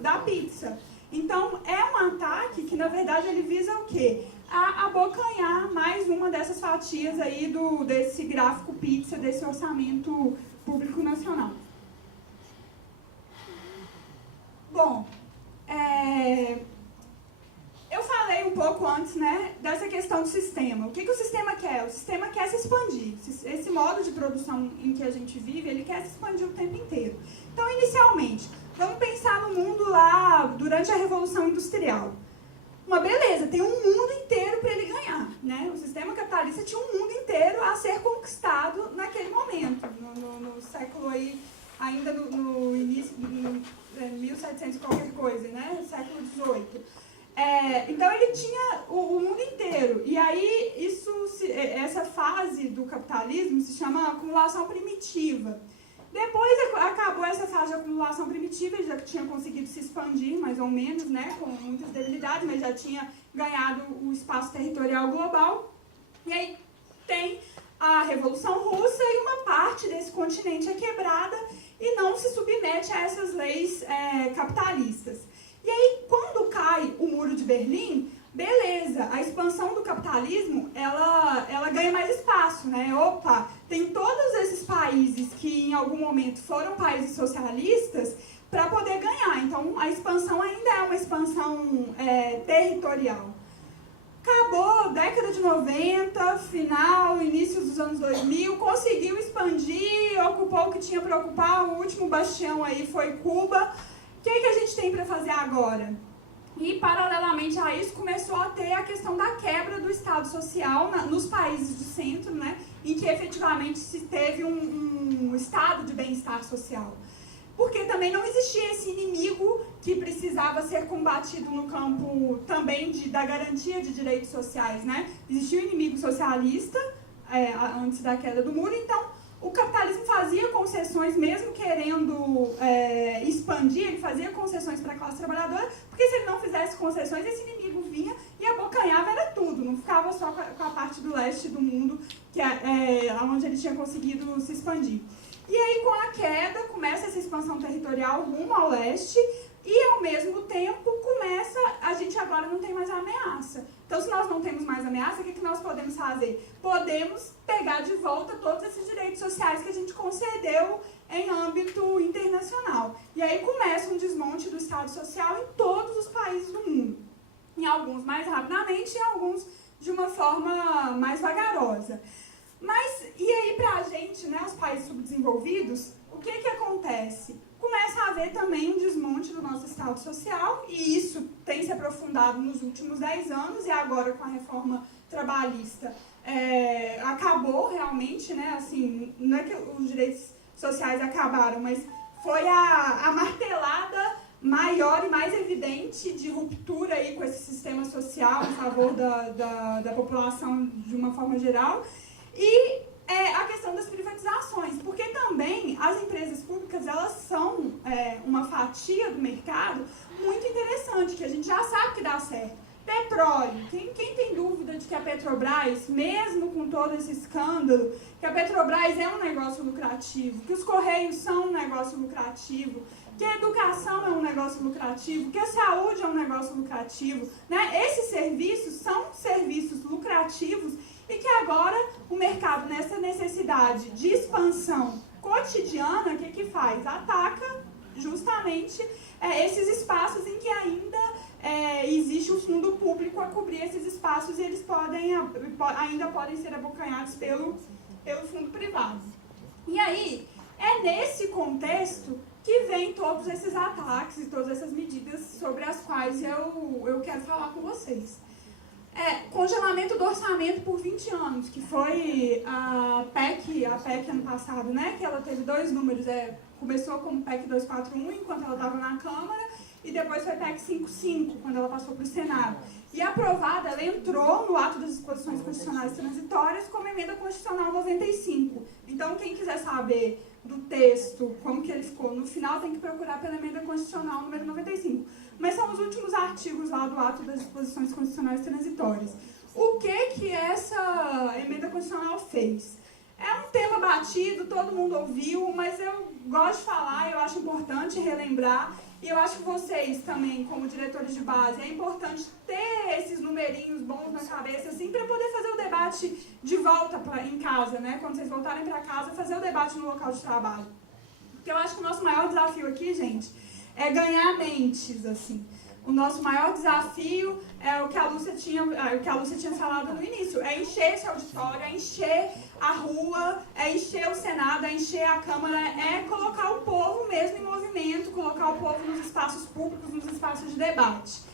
da pizza. Então, é um ataque que, na verdade, ele visa o quê? A abocanhar mais uma dessas fatias aí desse gráfico pizza, desse orçamento público nacional. Bom, eu falei um pouco antes, né, dessa questão do sistema. O que o sistema quer? O sistema quer se expandir. Esse modo de produção em que a gente vive, ele quer se expandir o tempo inteiro. Então, inicialmente, vamos pensar no mundo lá durante a Revolução Industrial. Uma beleza, tem um mundo inteiro para ele ganhar, né? O sistema capitalista tinha um mundo inteiro a ser conquistado naquele momento, no século aí, ainda no início, 1700 e qualquer coisa, né? Século XVIII. Então ele tinha o mundo inteiro, e aí essa fase do capitalismo se chama acumulação primitiva. Depois acabou essa fase de acumulação primitiva, ele já tinha conseguido se expandir, mais ou menos, né, com muitas debilidades, mas já tinha ganhado o espaço territorial global. E aí tem a Revolução Russa e uma parte desse continente é quebrada e não se submete a essas leis capitalistas. E aí, quando cai o Muro de Berlim, beleza, a expansão do capitalismo, ela ganha mais espaço, né? Opa, tem todos esses países que em algum momento foram países socialistas para poder ganhar. Então, a expansão ainda é uma expansão territorial. Acabou, década de 90, final, início dos anos 2000, conseguiu expandir, ocupou o que tinha para ocupar, o último bastião aí foi Cuba. O que a gente tem para fazer agora? E, paralelamente a isso, começou a ter a questão da quebra do Estado Social nos países do centro, né, em que efetivamente se teve um estado de bem-estar social. Porque também não existia esse inimigo que precisava ser combatido no campo também da garantia de direitos sociais, né? Existia o inimigo socialista antes da queda do muro, então o capitalismo fazia concessões, mesmo querendo expandir, ele fazia concessões para a classe trabalhadora, porque se ele não fizesse concessões, esse inimigo vinha e abocanhava era tudo, não ficava só com a parte do leste do mundo, que onde ele tinha conseguido se expandir. E aí, com a queda, começa essa expansão territorial rumo ao leste, e ao mesmo tempo a gente agora não tem mais ameaça. Então, se nós não temos mais ameaça, o que nós podemos fazer? Podemos pegar de volta todos esses direitos sociais que a gente concedeu em âmbito internacional. E aí começa um desmonte do Estado Social em todos os países do mundo. Em alguns mais rapidamente, em alguns de uma forma mais vagarosa. Mas, e aí pra gente, né, os países subdesenvolvidos, o que acontece? Começa a haver também um desmonte do nosso Estado Social, e isso tem se aprofundado nos últimos 10 anos, e agora com a reforma trabalhista acabou realmente, né, assim, não é que os direitos sociais acabaram, mas foi a martelada maior e mais evidente de ruptura aí com esse sistema social em favor da população de uma forma geral, e a questão das privatizações, porque também as empresas públicas, elas são uma fatia do mercado muito interessante, que a gente já sabe que dá certo. Petróleo, quem tem dúvida de que a Petrobras, mesmo com todo esse escândalo, que a Petrobras é um negócio lucrativo, que os Correios são um negócio lucrativo, que a educação é um negócio lucrativo, que a saúde é um negócio lucrativo, né? Esses serviços são serviços lucrativos e que agora o mercado, nessa necessidade de expansão cotidiana, o que faz? Ataca justamente esses espaços em que ainda existe um fundo público a cobrir esses espaços e eles ainda podem ser abocanhados pelo fundo privado. E aí, é nesse contexto que vem todos esses ataques e todas essas medidas sobre as quais eu quero falar com vocês. Congelamento do orçamento por 20 anos, que foi a PEC ano passado, né? Que ela teve 2 números, começou como PEC 241, enquanto ela estava na Câmara, e depois foi PEC 55, quando ela passou para o Senado. E aprovada, ela entrou no ato das disposições constitucionais transitórias como emenda constitucional 95. Então, quem quiser saber do texto, como que ele ficou no final, tem que procurar pela emenda constitucional número 95. Mas são os últimos artigos lá do ato das disposições constitucionais transitórias. O que essa emenda constitucional fez? É um tema batido, todo mundo ouviu, mas eu gosto de falar, eu acho importante relembrar, e eu acho que vocês também, como diretores de base, é importante ter esses numerinhos bons na cabeça, assim, para poder fazer o debate de volta em casa, né? Quando vocês voltarem para casa, fazer o debate no local de trabalho. Porque eu acho que o nosso maior desafio aqui, gente, é ganhar mentes, assim. O nosso maior desafio é o que a Lúcia tinha falado no início, é encher esse auditório, é encher a rua, é encher o Senado, é encher a Câmara, é colocar o povo mesmo em movimento, colocar o povo nos espaços públicos, nos espaços de debate.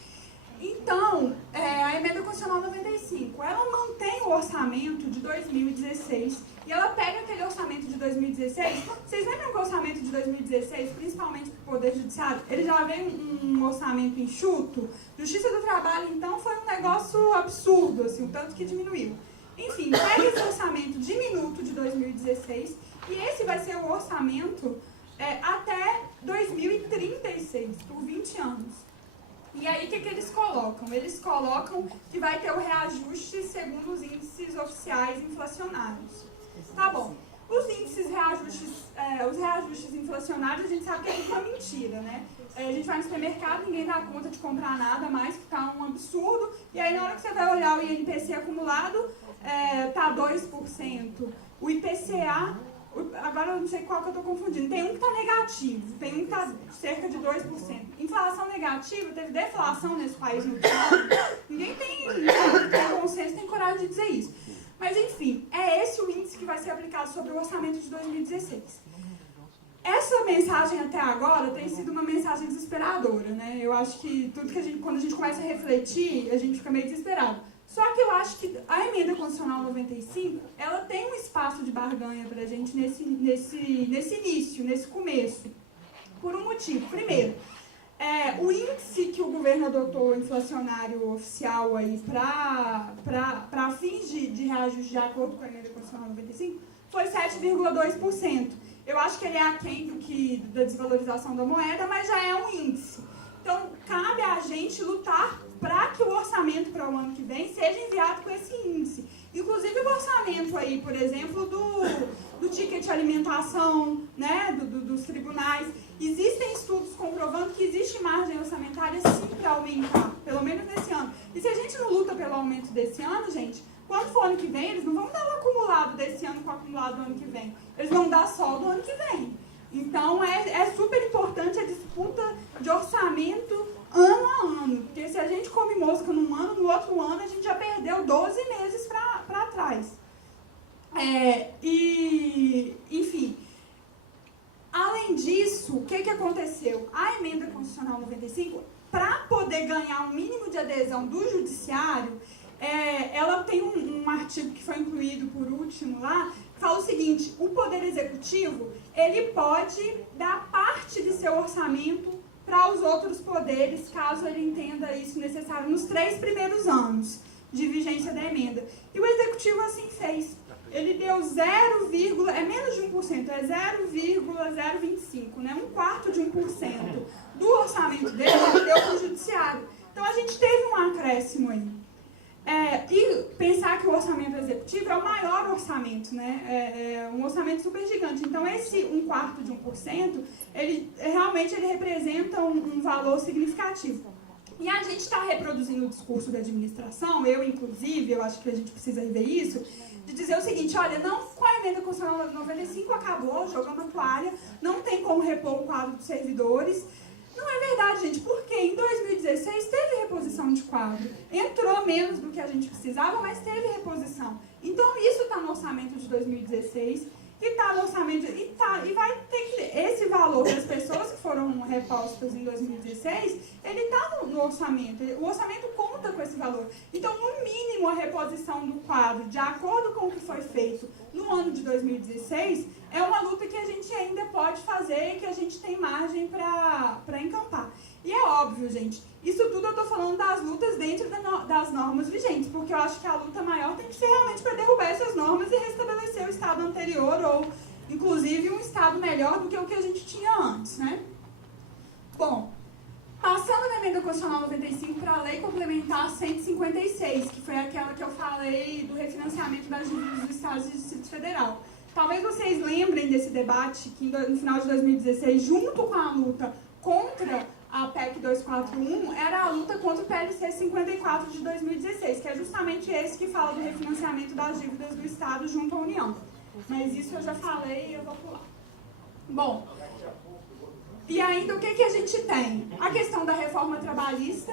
Então, a emenda constitucional 95, ela mantém o orçamento de 2016 e ela pega aquele orçamento de 2016. Vocês lembram que o orçamento de 2016, principalmente para o Poder Judiciário, ele já veio um orçamento enxuto? Justiça do Trabalho, então, foi um negócio absurdo, assim, o tanto que diminuiu. Enfim, pega esse orçamento diminuto de 2016 e esse vai ser o orçamento até 2036, por 20 anos. E aí, o que eles colocam? Eles colocam que vai ter o reajuste segundo os índices oficiais inflacionários. Tá bom. Os reajustes inflacionários, a gente sabe que é uma mentira, né? A gente vai no supermercado, ninguém dá conta de comprar nada mais, que tá um absurdo. E aí, na hora que você vai olhar o INPC acumulado, tá 2%. O IPCA... Agora eu não sei qual que eu estou confundindo. Tem um que está negativo, tem um que está cerca de 2%. Inflação negativa, teve deflação nesse país no final. Ninguém tem consenso, tem coragem de dizer isso. Mas enfim, é esse o índice que vai ser aplicado sobre o orçamento de 2016. Essa mensagem até agora tem sido uma mensagem desesperadora, né? Eu acho que quando a gente começa a refletir, a gente fica meio desesperado. Só que eu acho que a emenda constitucional 95, ela tem um espaço de barganha para a gente nesse início, nesse começo, por um motivo. Primeiro, o índice que o governo adotou inflacionário oficial aí para fins de reajuste de acordo com a emenda constitucional 95 foi 7,2%. Eu acho que ele é aquém da desvalorização da moeda, mas já é um índice. Então, cabe a gente lutar para que o orçamento para o ano que vem seja enviado com esse índice. Inclusive o orçamento aí, por exemplo, do ticket de alimentação, né, dos tribunais. Existem estudos comprovando que existe margem orçamentária sim para aumentar, pelo menos nesse ano. E se a gente não luta pelo aumento desse ano, gente, quando for ano que vem, eles não vão dar o acumulado desse ano com o acumulado do ano que vem. Eles vão dar só do ano que vem. Então, é super importante a disputa de orçamento ano a ano. Porque se a gente come mosca num ano, no outro ano a gente já perdeu 12 meses para trás. Enfim, além disso, o que aconteceu? A emenda constitucional 95, para poder ganhar um mínimo de adesão do judiciário, ela tem um artigo que foi incluído por último lá, que fala o seguinte: o Poder Executivo, ele pode dar parte de seu orçamento para os outros poderes, caso ele entenda isso necessário, nos 3 primeiros anos de vigência da emenda. E o Executivo assim fez. Ele deu menos de 1%, é 0,025, né? 1/4 de 1% do orçamento dele deu para o Judiciário. Então a gente teve um acréscimo aí. E pensar que o orçamento executivo é o maior orçamento, né? É um orçamento super gigante. Então esse 1/4 de 1%, ele representa um valor significativo. E a gente está reproduzindo o discurso da administração, eu inclusive, eu acho que a gente precisa rever isso, de dizer o seguinte: olha, não, com a emenda constitucional 95 acabou, jogando a toalha, não tem como repor o quadro dos servidores. Não é verdade, gente, porque em 2016 teve reposição de quadro. Entrou menos do que a gente precisava, mas teve reposição. Então isso está no orçamento de 2016, e está no orçamento, e vai ter que... Esse valor das pessoas que foram repostas em 2016, ele está no orçamento. O orçamento conta com esse valor. Então, no mínimo, a reposição do quadro, de acordo com o que foi feito no ano de 2016, é uma luta que a gente ainda pode fazer e que a gente tem margem para encampar. E é óbvio, gente, isso tudo eu estou falando das lutas dentro das normas vigentes, porque eu acho que a luta maior tem que ser realmente para derrubar essas normas e restabelecer o estado anterior, ou inclusive um estado melhor do que o que a gente tinha antes, né? Bom, passando na emenda constitucional 95 para a lei complementar 156, que foi aquela que eu falei do refinanciamento das dívidas do Estado e do Distrito Federal. Talvez vocês lembrem desse debate que no final de 2016, junto com a luta contra a PEC 241, era a luta contra o PLC 54 de 2016, que é justamente esse que fala do refinanciamento das dívidas do Estado junto à União. Mas isso eu já falei e eu vou pular. Bom, e ainda o que a gente tem? A questão da reforma trabalhista,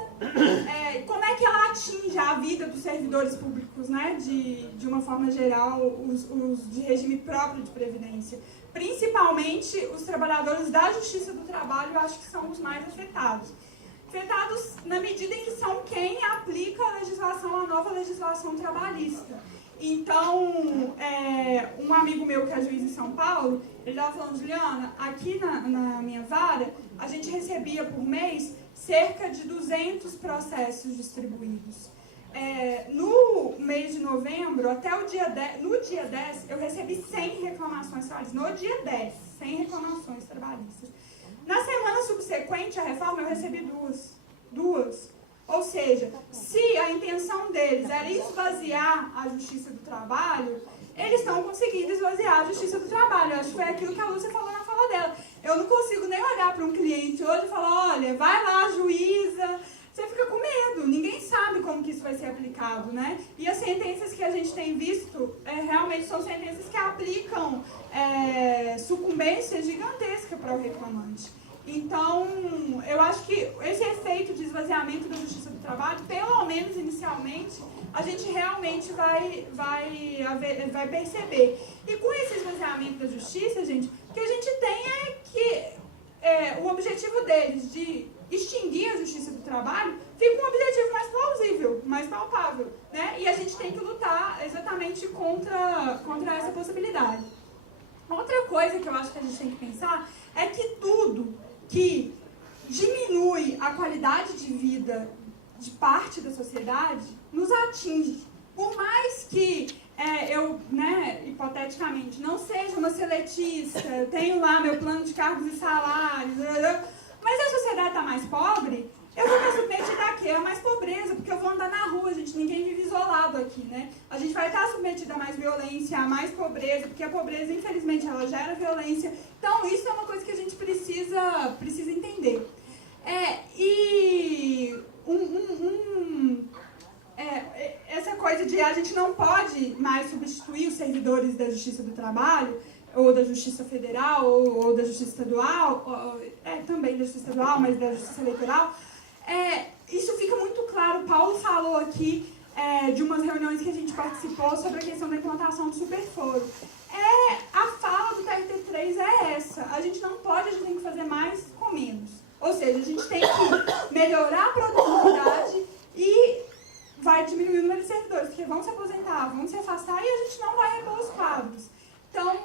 como é que ela atinge a vida dos servidores públicos, né, de uma forma geral, os de regime próprio de previdência. Principalmente os trabalhadores da Justiça do Trabalho, eu acho que são os mais afetados. Afetados na medida em que são quem aplica a nova legislação trabalhista. Então, um amigo meu que é juiz em São Paulo, ele estava falando: Juliana, aqui na minha vara, a gente recebia por mês cerca de 200 processos distribuídos. No mês de novembro, até o dia 10, no dia 10, eu recebi 100 reclamações trabalhistas. No dia 10, 100 reclamações trabalhistas. Na semana subsequente à reforma, eu recebi duas. Ou seja, se a intenção deles era esvaziar a Justiça do Trabalho, eles estão conseguindo esvaziar a Justiça do Trabalho. Eu acho que foi aquilo que a Lúcia falou na fala dela. Eu não consigo nem olhar para um cliente hoje e falar: olha, vai lá, juíza. Você fica com medo, ninguém sabe como que isso vai ser aplicado, né? E as sentenças que a gente tem visto, realmente são sentenças que aplicam sucumbência gigantesca para o reclamante. Então, eu acho que esse efeito de esvaziamento da Justiça do Trabalho, pelo menos inicialmente, a gente realmente vai perceber. E com esse esvaziamento da Justiça, gente, o que a gente tem é que o objetivo deles de extinguir a Justiça do Trabalho fica um objetivo mais plausível, mais palpável, né? E a gente tem que lutar exatamente contra essa possibilidade. Outra coisa que eu acho que a gente tem que pensar é que tudo que diminui a qualidade de vida de parte da sociedade nos atinge. Por mais que eu, hipoteticamente, não seja uma seletista, eu tenho lá meu plano de cargos e salários, mas a sociedade está mais pobre, eu vou me submeter a quê? A mais pobreza, porque eu vou andar na rua, gente, ninguém vive isolado aqui, né? A gente vai estar submetido a mais violência, a mais pobreza, porque a pobreza, infelizmente, ela gera violência. Então, isso é uma coisa que a gente precisa entender. Essa coisa de a gente não pode mais substituir os servidores da Justiça do Trabalho, ou da Justiça Federal, ou da Justiça Estadual, também da Justiça Estadual, mas da Justiça Eleitoral, isso fica muito claro. Paulo falou aqui, de umas reuniões que a gente participou sobre a questão da implantação do superforo. A fala do TRT3 é essa: a gente não pode, a gente tem que fazer mais com menos. Ou seja, a gente tem que melhorar a produtividade e vai diminuir o número de servidores, porque vão se aposentar, vão se afastar e a gente não vai repor os quadros. Então,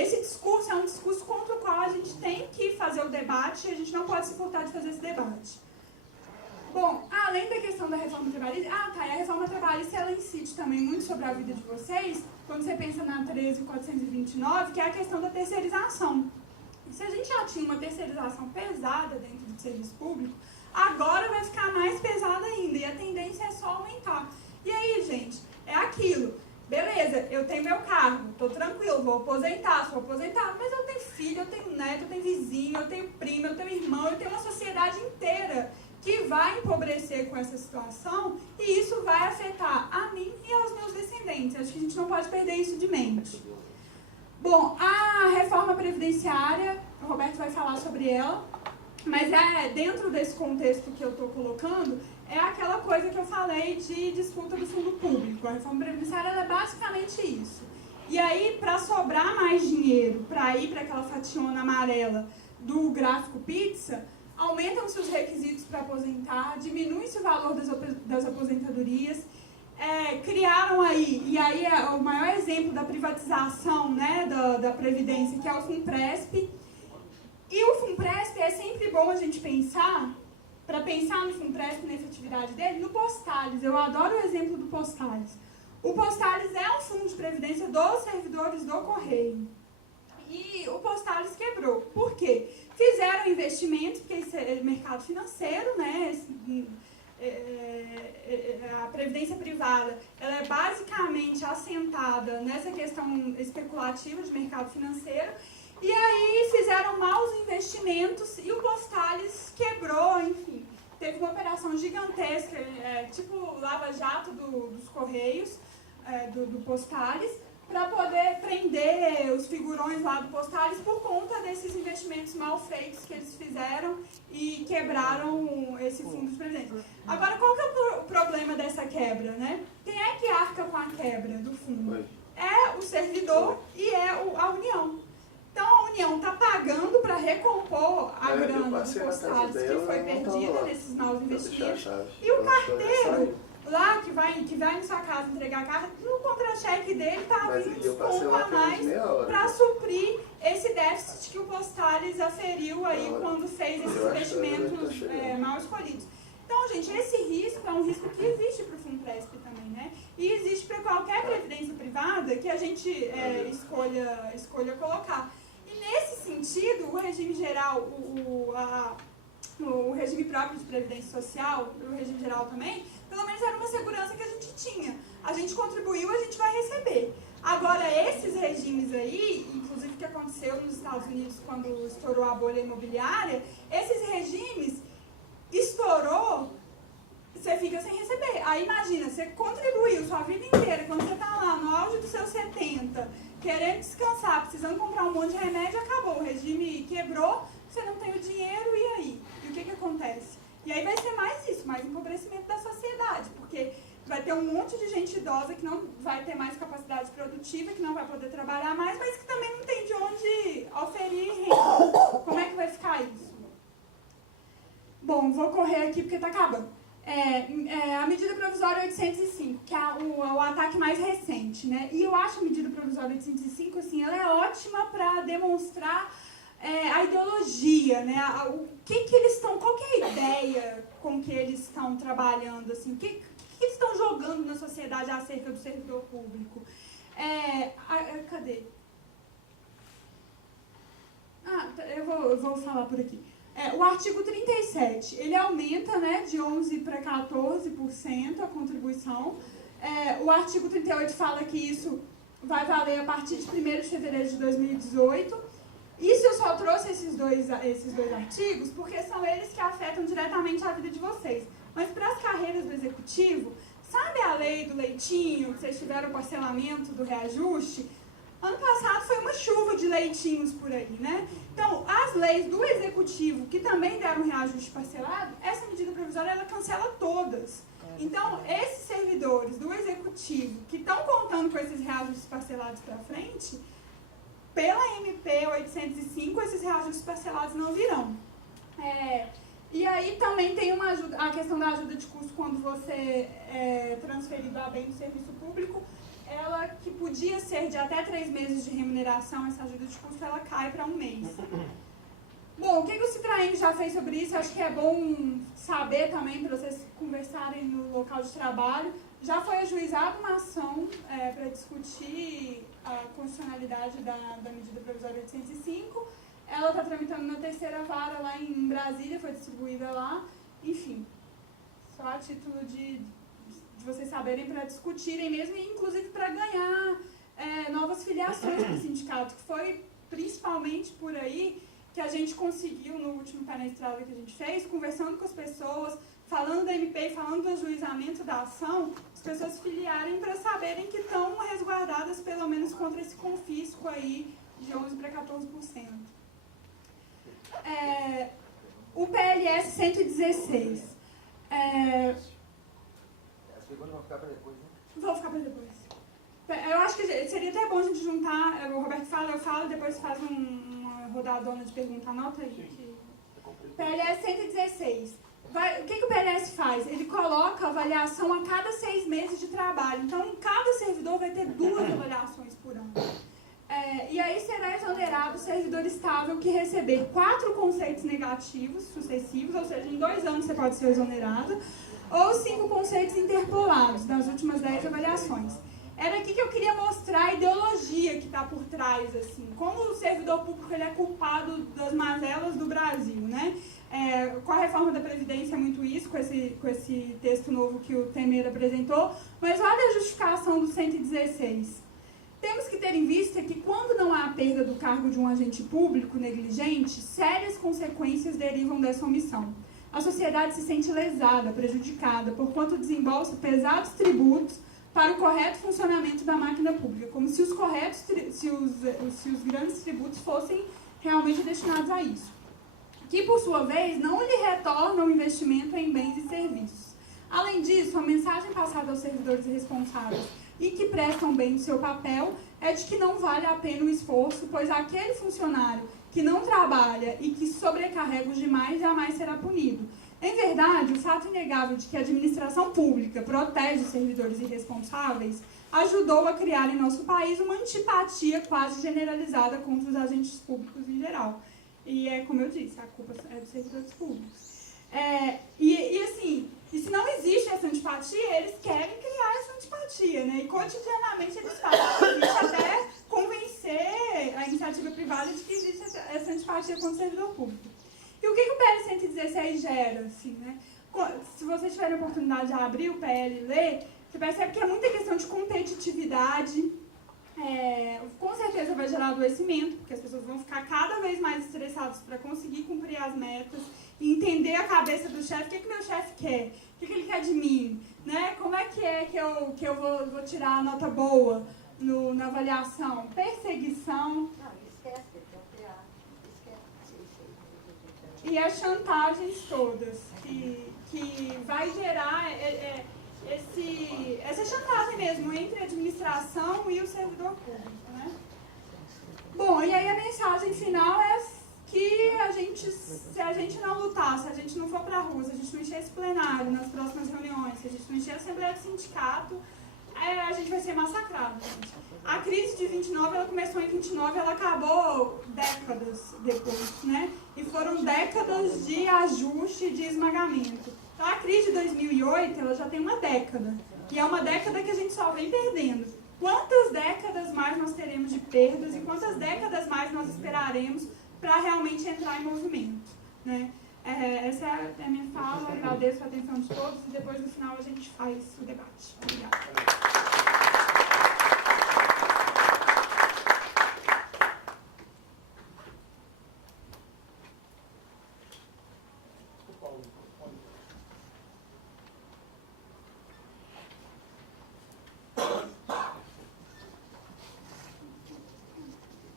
esse discurso é um discurso contra o qual a gente tem que fazer o debate e a gente não pode se furtar de fazer esse debate. Bom, além da questão da reforma trabalhista, e a reforma trabalhista ela incide também muito sobre a vida de vocês, quando você pensa na 13.429, que é a questão da terceirização. Se a gente já tinha uma terceirização pesada dentro do serviço público, agora vai ficar mais pesada ainda, e a tendência é só aumentar. E aí, gente, é aquilo. Beleza, eu tenho meu cargo, estou tranquilo, vou aposentar, sou aposentado, mas eu tenho filho, eu tenho neto, eu tenho vizinho, eu tenho primo, eu tenho irmão, eu tenho uma sociedade inteira que vai empobrecer com essa situação e isso vai afetar a mim e aos meus descendentes. Acho que a gente não pode perder isso de mente. Bom, a reforma previdenciária, o Roberto vai falar sobre ela, mas dentro desse contexto que eu estou colocando, é aquela coisa que eu falei de disputa do fundo público. A reforma previdenciária é basicamente isso. E aí, para sobrar mais dinheiro, para ir para aquela fationa amarela do gráfico pizza, aumentam-se os requisitos para aposentar, diminui-se o valor das aposentadorias, criaram aí, e aí é o maior exemplo da privatização, né, da Previdência, que é o FUNPRESP. E o FUNPRESP é sempre bom a gente pensar, para pensar no FUNPRESP, na efetividade dele, no Postales. Eu adoro o exemplo do Postales. O Postales é um fundo de previdência dos servidores do Correio. E o Postales quebrou. Por quê? Fizeram investimentos, porque isso é mercado financeiro, né? A previdência privada ela é basicamente assentada nessa questão especulativa de mercado financeiro. E aí fizeram maus investimentos e o Postales quebrou, enfim. Teve uma operação gigantesca, tipo Lava Jato dos Correios, do Postales, para poder prender os figurões lá do Postales por conta desses investimentos mal feitos que eles fizeram e quebraram esse fundo de previdência. Agora, qual que é o problema dessa quebra, né? Quem é que arca com a quebra do fundo? É o servidor e é a União. Então, a União está pagando para recompor a grana do Postales que foi perdida nesses maus investimentos. E o carteiro lá que vai na sua casa entregar a carta, no contra-cheque dele está vindo um desconto a mais para suprir esse déficit que o Postales aferiu aí quando fez esses investimentos mal escolhidos. Então, gente, esse risco é um risco que existe para o FUNPRESP também, né? E existe para qualquer previdência privada que a gente escolha colocar. E nesse sentido, o regime geral, o regime próprio de previdência social, o regime geral também, pelo menos era uma segurança que a gente tinha. A gente contribuiu, a gente vai receber. Agora, esses regimes aí, inclusive o que aconteceu nos Estados Unidos quando estourou a bolha imobiliária, esses regimes estourou, você fica sem receber. Aí imagina, você contribuiu sua vida inteira, quando você está lá no auge dos seus 70, querendo descansar, precisando comprar um monte de remédio, acabou. O regime quebrou, você não tem o dinheiro, e aí? E o que acontece? E aí vai ser mais isso, mais empobrecimento da sociedade, porque vai ter um monte de gente idosa que não vai ter mais capacidade produtiva, que não vai poder trabalhar mais, mas que também não tem de onde oferir renda. Como é que vai ficar isso? Bom, vou correr aqui porque está acabando. A medida provisória 805, que é o ataque mais recente, né? E eu acho a medida provisória 805, assim, ela é ótima para demonstrar a ideologia, né? O que eles estão, qual que é a ideia com que eles estão trabalhando, assim, o que eles estão jogando na sociedade acerca do servidor público. Cadê? Eu vou falar por aqui. O artigo 37, ele aumenta, né, de 11% para 14% a contribuição. O artigo 38 fala que isso vai valer a partir de 1º de fevereiro de 2018. Isso eu só trouxe esses dois artigos porque são eles que afetam diretamente a vida de vocês. Mas para as carreiras do executivo, sabe a lei do leitinho, que vocês tiveram o parcelamento do reajuste? Ano passado foi uma chuva de leitinhos por aí, né? Então, as leis do executivo, que também deram reajuste parcelado, essa medida provisória, ela cancela todas. Então, esses servidores do executivo que estão contando com esses reajustes parcelados para frente, pela MP 805, esses reajustes parcelados não virão. E aí também tem uma ajuda, a questão da ajuda de custo quando você é transferido a bem do serviço público, ela que podia ser de até 3 meses de remuneração, essa ajuda de custo, ela cai para 1 mês. Bom, o que o Citraeng já fez sobre isso? Acho que é bom saber também, para vocês conversarem no local de trabalho. Já foi ajuizada uma ação para discutir a constitucionalidade da medida provisória 805. Ela está tramitando na 3ª vara lá em Brasília, foi distribuída lá. Enfim, só a título de vocês saberem, para discutirem mesmo, e inclusive para ganhar novas filiações para o sindicato, que foi principalmente por aí que a gente conseguiu no último painel de estrada que a gente fez, conversando com as pessoas, falando da MP, falando do ajuizamento da ação, as pessoas filiarem para saberem que estão resguardadas pelo menos contra esse confisco aí de 11% para 14%. O PLS 116. Vou ficar para depois, né? Vou ficar para depois. Eu acho que seria até bom a gente juntar, o Roberto fala, eu falo, depois faz uma rodadona de pergunta, anota aí. PLS 116. O que o PLS faz? Ele coloca avaliação a cada 6 meses de trabalho. Então, cada servidor vai ter 2 avaliações por ano. E aí será exonerado o servidor estável que receber 4 conceitos negativos sucessivos, ou seja, em 2 anos você pode ser exonerado, ou 5 conceitos interpolados das últimas 10 avaliações. Era aqui que eu queria mostrar a ideologia que está por trás, assim, como o servidor público ele é culpado das mazelas do Brasil, né? Com a reforma da Previdência é muito isso, com esse texto novo que o Temer apresentou, mas olha a justificação do 116. Temos que ter em vista que quando não há perda do cargo de um agente público negligente, sérias consequências derivam dessa omissão. A sociedade se sente lesada, prejudicada, porquanto desembolsa pesados tributos para o correto funcionamento da máquina pública, como se os grandes tributos fossem realmente destinados a isso, que por sua vez não lhe retornam o investimento em bens e serviços. Além disso, a mensagem passada aos servidores responsáveis e que prestam bem o seu papel é de que não vale a pena o esforço, pois aquele funcionário que não trabalha e que sobrecarrega os demais jamais será punido. Em verdade, o fato inegável de que a administração pública protege os servidores irresponsáveis ajudou a criar em nosso país uma antipatia quase generalizada contra os agentes públicos em geral. E é como eu disse, a culpa é dos servidores públicos. E se não existe essa antipatia, eles querem criar essa antipatia, né? E cotidianamente eles fazem isso até convencer a iniciativa privada de que existe essa antipatia contra o servidor público. E o que o PL 116 gera, assim, né? Se vocês tiverem a oportunidade de abrir o PL e ler, você percebe que é muita questão de competitividade. Com certeza vai gerar adoecimento, porque as pessoas vão ficar cada vez mais estressadas para conseguir cumprir as metas e entender a cabeça do chefe, o que meu chefe quer, o que ele quer de mim, né? Como é que eu vou tirar a nota boa na avaliação, perseguição. Não, esquece, E as chantagens todas, que vai gerar essa chantagem mesmo entre a administração e o servidor público, né? Bom, e aí a mensagem final é que se a gente não lutar, se a gente não for para a rua, se a gente não encher esse plenário nas próximas reuniões, se a gente não encher a Assembleia do Sindicato, a gente vai ser massacrado, gente. A crise de 29, ela começou em 29, ela acabou décadas depois, né? E foram décadas de ajuste, de esmagamento. Então, a crise de 2008, ela já tem uma década. E é uma década que a gente só vem perdendo. Quantas décadas mais nós teremos de perdas e quantas décadas mais nós esperaremos para realmente entrar em movimento, né? Essa é a minha fala, agradeço a atenção de todos e depois no final a gente faz o debate. Obrigada.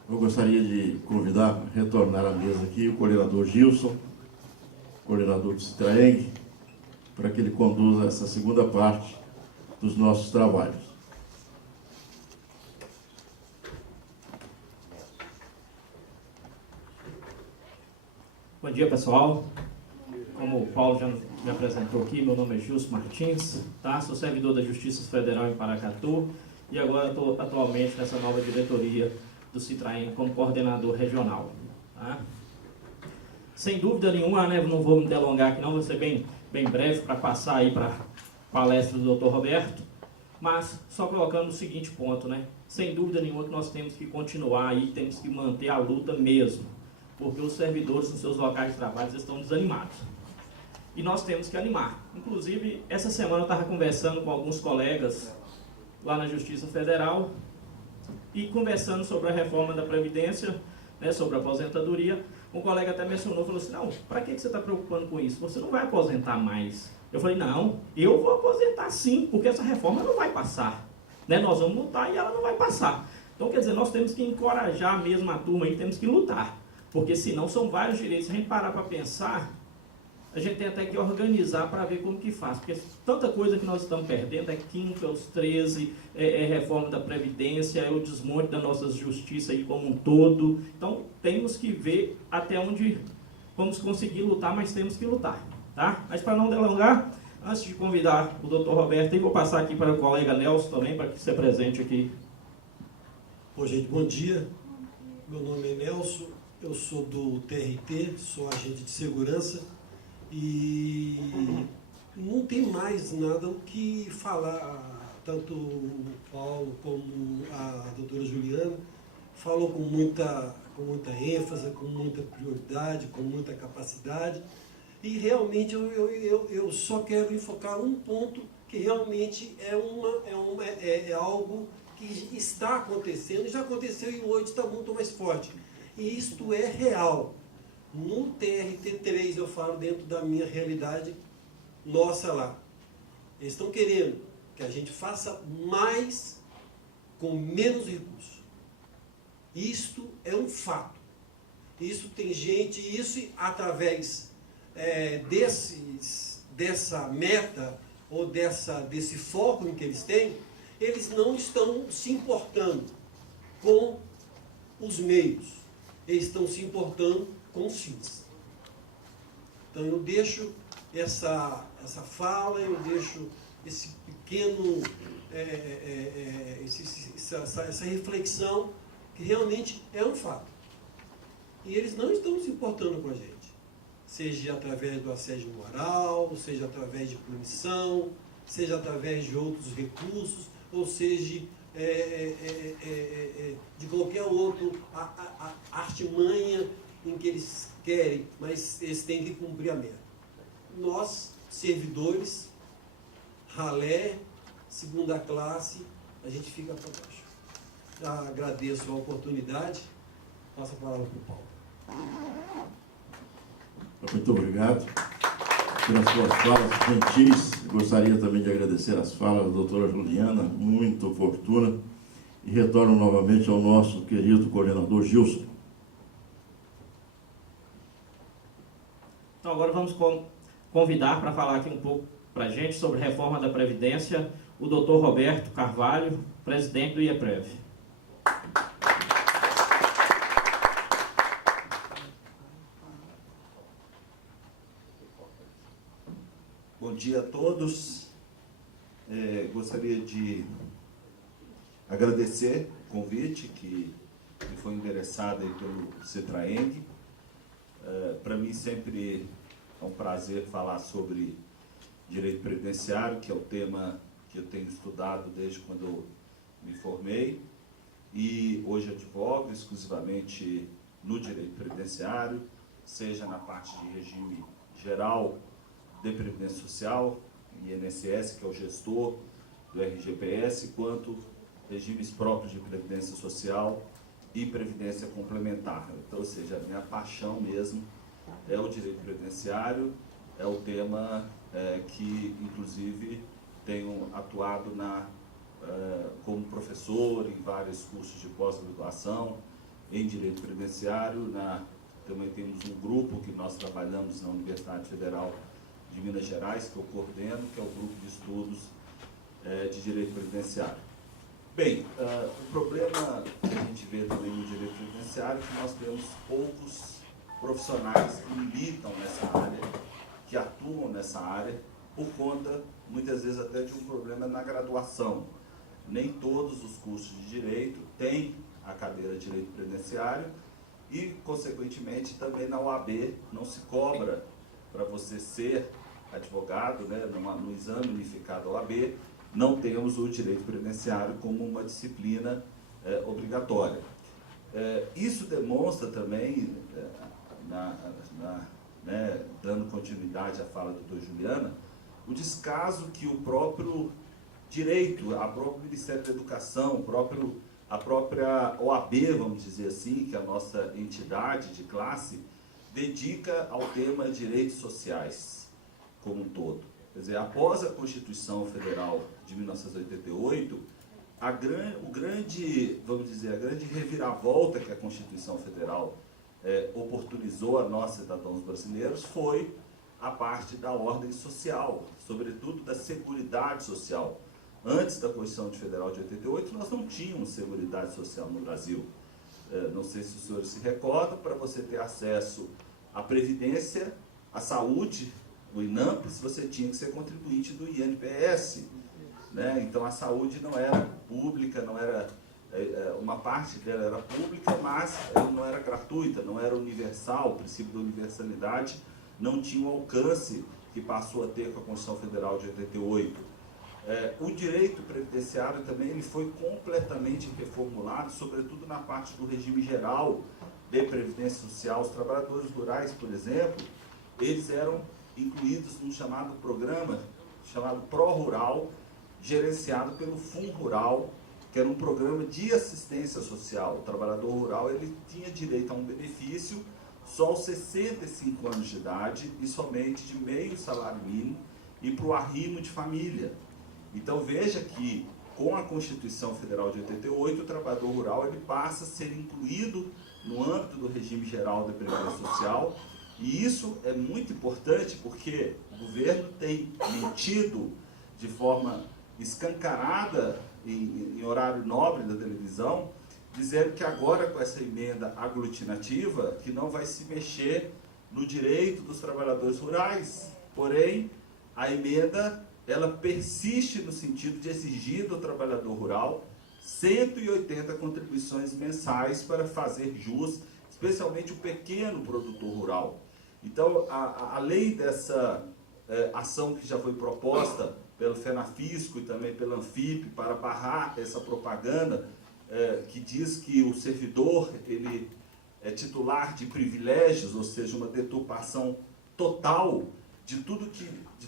Eu gostaria de convidar, retornar à mesa aqui, o coordenador Gilson, coordenador do Citraeng, para que ele conduza essa segunda parte dos nossos trabalhos. Bom dia, pessoal. Como o Paulo já me apresentou aqui, meu nome é Gilson Martins, tá? Sou servidor da Justiça Federal em Paracatu e agora estou atualmente nessa nova diretoria do Citraem como coordenador regional. Tá? Sem dúvida nenhuma, né, não vou me delongar aqui não, vou ser bem breve para passar aí para a palestra do Dr. Roberto, mas só colocando o seguinte ponto, né? Sem dúvida nenhuma que nós temos que continuar aí, temos que manter a luta mesmo, porque os servidores nos seus locais de trabalho estão desanimados. E nós temos que animar. Inclusive, essa semana eu estava conversando com alguns colegas lá na Justiça Federal e conversando sobre a reforma da Previdência, né, sobre a aposentadoria. Um colega até mencionou, falou assim, não, para que você está preocupando com isso? Você não vai aposentar mais. Eu falei, não, eu vou aposentar sim, porque essa reforma não vai passar. Né? Nós vamos lutar e ela não vai passar. Então, quer dizer, nós temos que encorajar mesmo a turma aí, temos que lutar. Porque senão são vários direitos. Se a gente parar para pensar, a gente tem até que organizar para ver como que faz. Porque tanta coisa que nós estamos perdendo, é quinta, os 13, é reforma da Previdência, é o desmonte da nossa justiça aí como um todo. Então, temos que ver até onde vamos conseguir lutar, mas temos que lutar. Tá? Mas para não delongar, antes de convidar o Dr. Roberto, eu vou passar aqui para o colega Nelson também, para que se apresente aqui. Bom, gente, bom dia. Meu nome é Nelson, eu sou do TRT, sou agente de segurança e não tem mais nada o que falar. Tanto o Paulo como a doutora Juliana falou com muita ênfase, com muita prioridade, com muita capacidade. E realmente eu só quero enfocar um ponto que realmente é algo que está acontecendo, já aconteceu e hoje está muito mais forte. E isto é real. No TRT3, eu falo dentro da minha realidade, nossa lá. Eles estão querendo que a gente faça mais com menos recursos. Isto é um fato. Isso tem gente, isso através dessa meta ou desse foco em que eles têm, eles não estão se importando com os meios, eles estão se importando com os fins. Então eu deixo essa fala, eu deixo esse pequeno, essa reflexão, que realmente é um fato. E eles não estão se importando com a gente. Seja através do assédio moral, seja através de punição, seja através de outros recursos, ou seja, de qualquer outro artimanha em que eles querem, mas eles têm que cumprir a meta. Nós, servidores, ralé, segunda classe, a gente fica para baixo. Já agradeço a oportunidade, passo a palavra para o Paulo. Muito obrigado pelas suas falas gentis. Gostaria também de agradecer as falas da doutora Juliana, muito oportuna, e retorno novamente ao nosso querido coordenador Gilson. Então agora vamos convidar para falar aqui um pouco para a gente sobre reforma da Previdência o Dr. Roberto Carvalho, presidente do IEPREV. Bom dia a todos. Gostaria de agradecer o convite que me foi endereçado aí pelo Citraeng. Para mim sempre é um prazer falar sobre direito previdenciário, que é o tema que eu tenho estudado desde quando eu me formei, e hoje advogo exclusivamente no direito previdenciário, seja na parte de regime geral de Previdência Social, INSS, que é o gestor do RGPS, quanto regimes próprios de Previdência Social e Previdência Complementar. Então, ou seja, a minha paixão mesmo é o direito previdenciário, é o tema que, inclusive, tenho atuado como professor em vários cursos de pós-graduação em direito previdenciário. Também temos um grupo que nós trabalhamos na Universidade Federal de Minas Gerais, que eu coordeno, que é o Grupo de Estudos de Direito Previdenciário. Bem, o problema que a gente vê também no direito previdenciário é que nós temos poucos profissionais que militam nessa área, que atuam nessa área, por conta, muitas vezes, até de um problema na graduação. Nem todos os cursos de direito têm a cadeira de direito previdenciário e, consequentemente, também na OAB não se cobra para você ser advogado, né, no exame unificado OAB, não temos o direito previdenciário como uma disciplina obrigatória. Isso demonstra também, dando continuidade à fala do doutor Juliana, o descaso que o próprio direito, o próprio Ministério da Educação, a própria OAB, vamos dizer assim, que é a nossa entidade de classe, dedica ao tema direitos sociais como um todo. Quer dizer, após a Constituição Federal de 1988, a grande reviravolta que a Constituição Federal oportunizou a nós, cidadãos brasileiros, foi a parte da ordem social, sobretudo da seguridade social. Antes da Constituição Federal de 88, nós não tínhamos seguridade social no Brasil. Não sei se os senhores se recordam, para você ter acesso à Previdência, à saúde, o INAMPS, você tinha que ser contribuinte do INPS. Né? Então a saúde não era pública, não era, uma parte dela era pública, mas ela não era gratuita, não era universal, o princípio da universalidade não tinha o alcance que passou a ter com a Constituição Federal de 88. O direito previdenciário também ele foi completamente reformulado, sobretudo na parte do regime geral de previdência social. Os trabalhadores rurais, por exemplo, eles eram incluídos num chamado programa, chamado Pró-Rural, gerenciado pelo FUNRural, que era um programa de assistência social. O trabalhador rural ele tinha direito a um benefício só aos 65 anos de idade e somente de meio salário mínimo e para o arrimo de família. Então veja que com a Constituição Federal de 88, o trabalhador rural ele passa a ser incluído no âmbito do regime geral da Previdência Social, e isso é muito importante porque o governo tem mentido de forma escancarada em horário nobre da televisão, dizendo que agora com essa emenda aglutinativa que não vai se mexer no direito dos trabalhadores rurais. Porém, a emenda ela persiste no sentido de exigir do trabalhador rural 180 contribuições mensais para fazer jus, especialmente o pequeno produtor rural. Então, além dessa ação que já foi proposta pelo FENAFISCO e também pela Anfip para barrar essa propaganda que diz que o servidor ele é titular de privilégios, ou seja, uma deturpação total de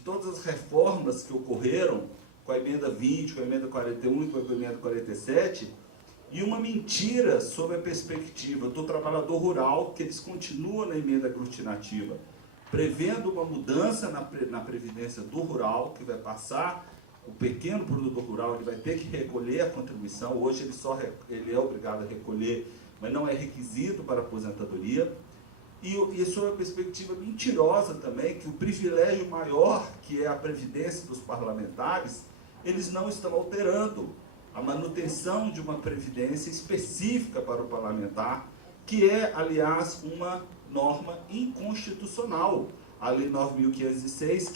todas as reformas que ocorreram com a emenda 20, com a emenda 41 e com a emenda 47, e uma mentira sobre a perspectiva do trabalhador rural, que eles continuam na emenda aglutinativa, prevendo uma mudança na previdência do rural, que vai passar, o pequeno produtor rural ele vai ter que recolher a contribuição, hoje ele é obrigado a recolher, mas não é requisito para a aposentadoria, e sob a perspectiva mentirosa também, que o privilégio maior, que é a previdência dos parlamentares, eles não estão alterando a manutenção de uma previdência específica para o parlamentar, que é, aliás, uma norma inconstitucional, a Lei 9.506,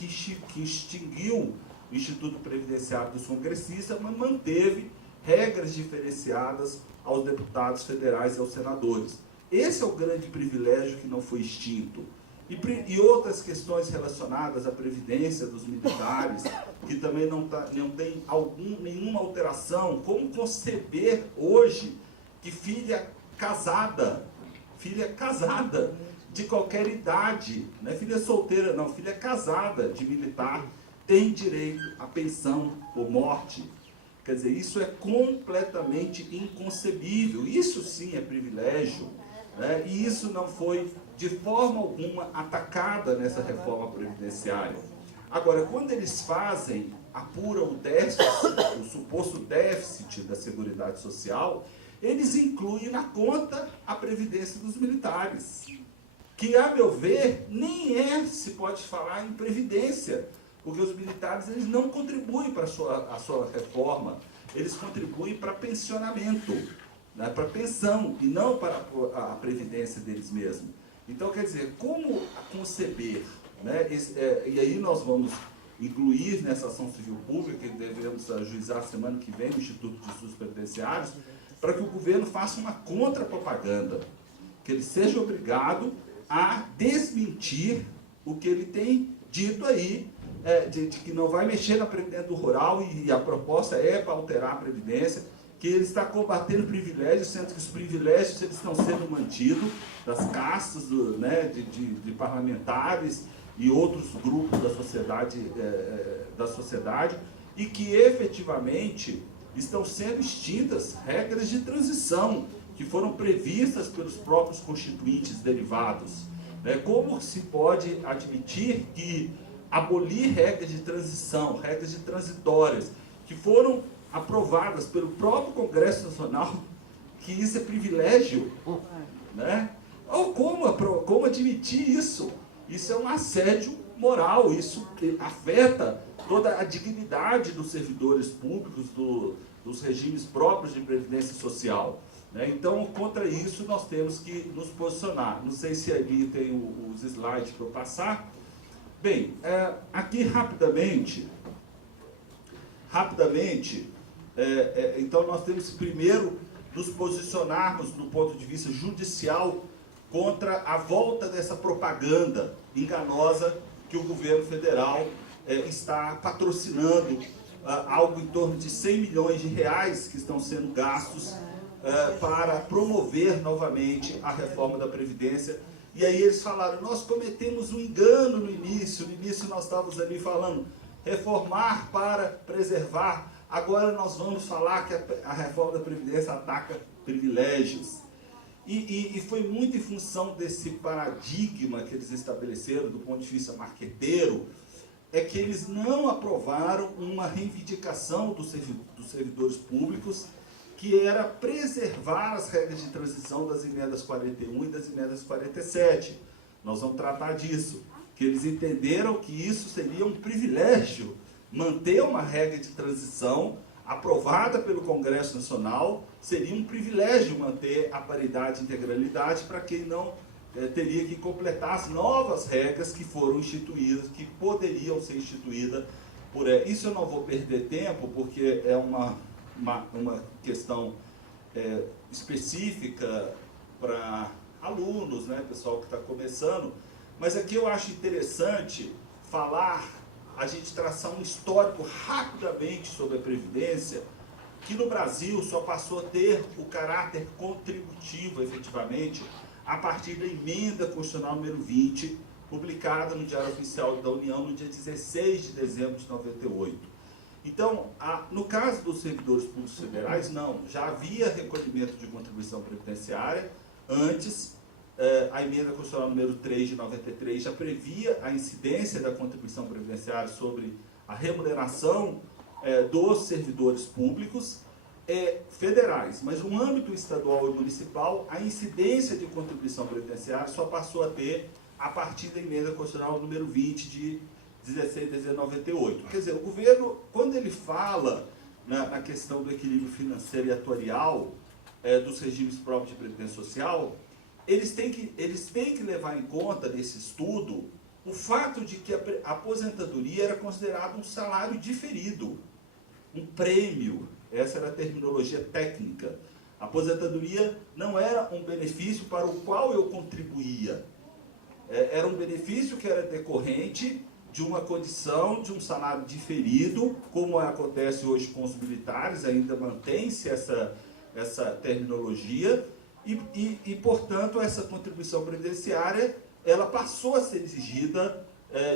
que extinguiu o Instituto Previdenciário dos Congressistas, mas manteve regras diferenciadas aos deputados federais e aos senadores. Esse é o grande privilégio que não foi extinto. E outras questões relacionadas à previdência dos militares, que também não tem nenhuma alteração. Como conceber hoje que filha casada de qualquer idade, não é filha solteira não, filha casada de militar, tem direito à pensão por morte? Quer dizer, isso é completamente inconcebível. Isso sim é privilégio, né? E isso não foi de forma alguma atacada nessa reforma previdenciária. Agora, quando eles apuram o déficit, o suposto déficit da Seguridade Social, eles incluem na conta a previdência dos militares, que, a meu ver, nem se pode falar em previdência, porque os militares eles não contribuem para a sua reforma, eles contribuem para pensionamento, né, para pensão, e não para a previdência deles mesmos. Então, quer dizer, como conceber, né, e aí nós vamos incluir nessa ação civil pública, que devemos ajuizar semana que vem no Instituto de Estudos Previdenciários, para que o governo faça uma contra-propaganda, que ele seja obrigado a desmentir o que ele tem dito aí, de que não vai mexer na Previdência do Rural, e a proposta é para alterar a Previdência, que ele está combatendo privilégios, sendo que os privilégios eles estão sendo mantidos das castas de parlamentares e outros grupos da sociedade, e que efetivamente estão sendo extintas regras de transição que foram previstas pelos próprios constituintes derivados. Como se pode admitir que abolir regras de transição, regras de transitórias, que foram aprovadas pelo próprio Congresso Nacional, que isso é privilégio, né? Ou como admitir isso? Isso é um assédio moral, isso afeta toda a dignidade dos servidores públicos, dos regimes próprios de previdência social, né? Então, contra isso, nós temos que nos posicionar. Não sei se ali tem os slides para eu passar. Bem, aqui rapidamente, então nós temos que primeiro nos posicionarmos do ponto de vista judicial contra a volta dessa propaganda enganosa que o governo federal está patrocinando, algo em torno de 100 milhões de reais que estão sendo gastos para promover novamente a reforma da Previdência. E aí eles falaram, nós cometemos um engano no início nós estávamos ali falando, reformar para preservar, agora nós vamos falar que a reforma da Previdência ataca privilégios. E foi muito em função desse paradigma que eles estabeleceram do ponto de vista marqueteiro, que eles não aprovaram uma reivindicação dos servidores públicos, que era preservar as regras de transição das emendas 41 e das emendas 47. Nós vamos tratar disso, que eles entenderam que isso seria um privilégio, manter uma regra de transição aprovada pelo Congresso Nacional, seria um privilégio manter a paridade e integralidade para quem não teria que completar as novas regras que foram instituídas, que poderiam ser instituídas por isso. Eu não vou perder tempo, porque é uma questão específica para alunos, né, pessoal que está começando, mas aqui eu acho interessante falar, a gente traçar um histórico rapidamente sobre a Previdência, que no Brasil só passou a ter o caráter contributivo, efetivamente, a partir da emenda constitucional número 20, publicada no Diário Oficial da União no dia 16 de dezembro de 98. Então, no caso dos servidores públicos federais, não, já havia recolhimento de contribuição previdenciária. Antes, a emenda constitucional número 3 de 93 já previa a incidência da contribuição previdenciária sobre a remuneração dos servidores públicos federais, mas no âmbito estadual e municipal, a incidência de contribuição previdenciária só passou a ter a partir da emenda constitucional número 20 de 16 de dezembro de 98. Quer dizer, o governo, quando ele fala na questão do equilíbrio financeiro e atuarial dos regimes próprios de previdência social, eles têm que levar em conta nesse estudo o fato de que a aposentadoria era considerado um salário diferido, um prêmio. Essa era a terminologia técnica. A aposentadoria não era um benefício para o qual eu contribuía. Era um benefício que era decorrente de uma condição, de um salário diferido, como acontece hoje com os militares, ainda mantém-se essa terminologia, e, portanto, essa contribuição previdenciária, ela passou a ser exigida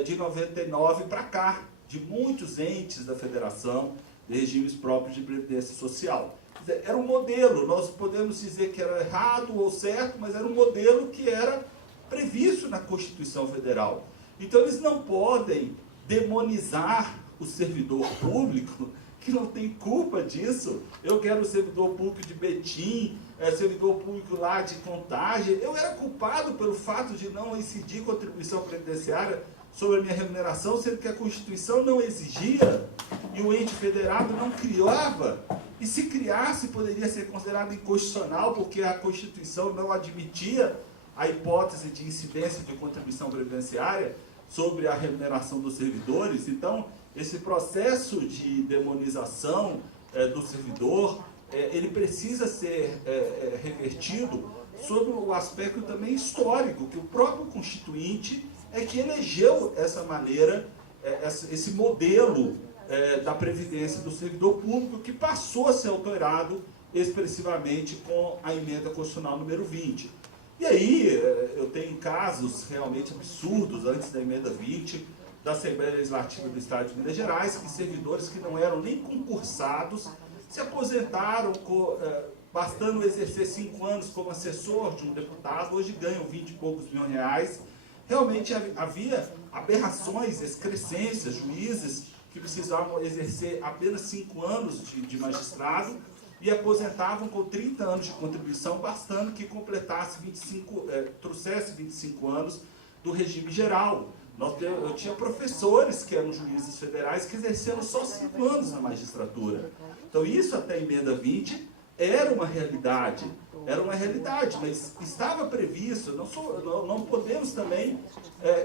de 99 para cá, de muitos entes da federação, de regimes próprios de previdência social. Era um modelo, nós podemos dizer que era errado ou certo, mas era um modelo que era previsto na Constituição Federal. Então, eles não podem demonizar o servidor público que não tem culpa disso. Eu quero servidor público de Betim, servidor público lá de Contagem. Eu era culpado pelo fato de não incidir contribuição previdenciária sobre a minha remuneração, sendo que a Constituição não exigia e o ente federado não criava. E se criasse, poderia ser considerado inconstitucional, porque a Constituição não admitia a hipótese de incidência de contribuição previdenciária sobre a remuneração dos servidores. Então, esse processo de demonização do servidor, ele precisa ser revertido sobre o aspecto também histórico, que o próprio Constituinte é que elegeu essa maneira, esse modelo da Previdência do servidor público, que passou a ser alterado expressivamente com a emenda constitucional número 20. E aí, eu tenho casos realmente absurdos, antes da emenda 20, da Assembleia Legislativa do Estado de Minas Gerais, que servidores que não eram nem concursados se aposentaram, bastando exercer 5 anos como assessor de um deputado, hoje ganham 20 e poucos mil reais. Realmente havia aberrações, excrescências, juízes que precisavam exercer apenas 5 anos de magistrado e aposentavam com 30 anos de contribuição, bastando que completasse trouxesse 25 anos do regime geral. Eu tinha professores que eram juízes federais que exerceram só 5 anos na magistratura. Então isso até a emenda 20 era uma realidade, mas estava previsto. Não podemos também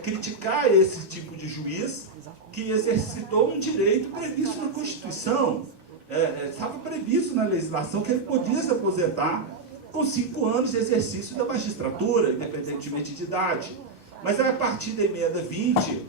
criticar esse tipo de juiz que exercitou um direito previsto na Constituição. Estava previsto na legislação que ele podia se aposentar com 5 anos de exercício da magistratura, independentemente de idade. Mas a partir da emenda 20,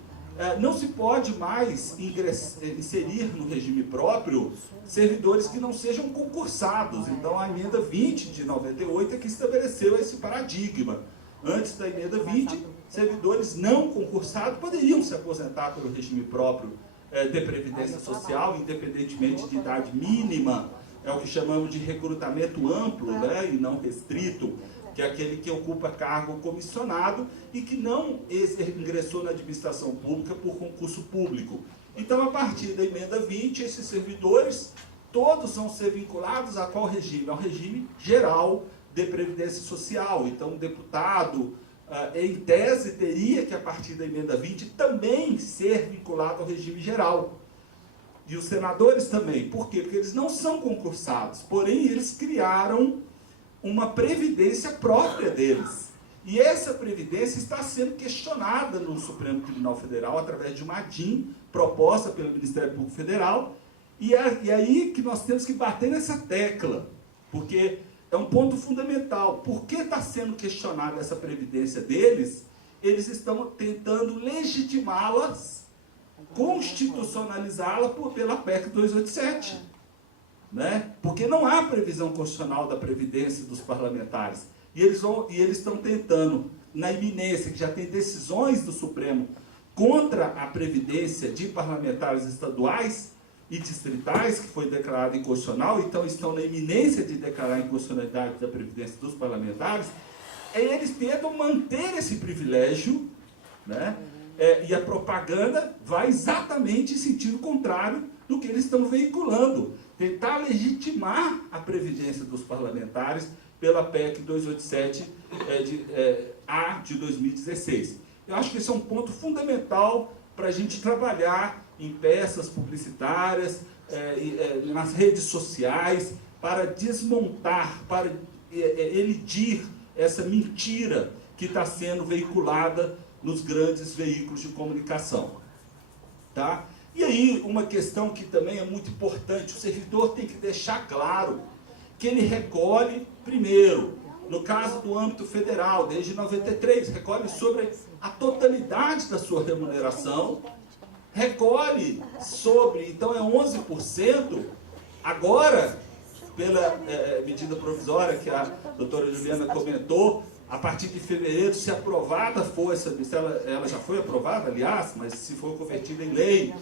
não se pode mais inserir no regime próprio servidores que não sejam concursados. Então a emenda 20 de 98 é que estabeleceu esse paradigma. Antes da emenda 20, servidores não concursados poderiam se aposentar pelo regime próprio de Previdência Social, independentemente de idade mínima. É o que chamamos de recrutamento amplo, né, e não restrito, que é aquele que ocupa cargo comissionado e que não ingressou na administração pública por concurso público. Então, a partir da emenda 20, esses servidores todos vão ser vinculados a qual regime? Ao regime geral de Previdência Social. Então, o deputado, em tese, teria que, a partir da emenda 20, também ser vinculado ao regime geral. E os senadores também. Por quê? Porque eles não são concursados, porém, eles criaram uma previdência própria deles. E essa previdência está sendo questionada no Supremo Tribunal Federal através de uma ADIM proposta pelo Ministério Público Federal. E aí que nós temos que bater nessa tecla, porque é um ponto fundamental. Por que está sendo questionada essa previdência deles? Eles estão tentando legitimá-las, constitucionalizá-la pela PEC 287. Né? Porque não há previsão constitucional da previdência dos parlamentares. E eles estão tentando, na iminência, que já tem decisões do Supremo contra a previdência de parlamentares estaduais e distritais, que foi declarada inconstitucional, então estão na iminência de declarar a inconstitucionalidade da previdência dos parlamentares, eles tentam manter esse privilégio, né? E a propaganda vai exatamente em sentido contrário do que eles estão veiculando. Tentar legitimar a previdência dos parlamentares pela PEC 287-A de 2016. Eu acho que esse é um ponto fundamental para a gente trabalhar em peças publicitárias, nas redes sociais, para desmontar, para elidir essa mentira que está sendo veiculada nos grandes veículos de comunicação. Tá? E aí, uma questão que também é muito importante, o servidor tem que deixar claro que ele recolhe, primeiro, no caso do âmbito federal, desde 93, recolhe sobre a totalidade da sua remuneração, recolhe sobre, então é 11%, agora, pela medida provisória que a doutora Juliana comentou, a partir de fevereiro, se aprovada for essa, ela já foi aprovada, aliás, mas se for convertida em lei,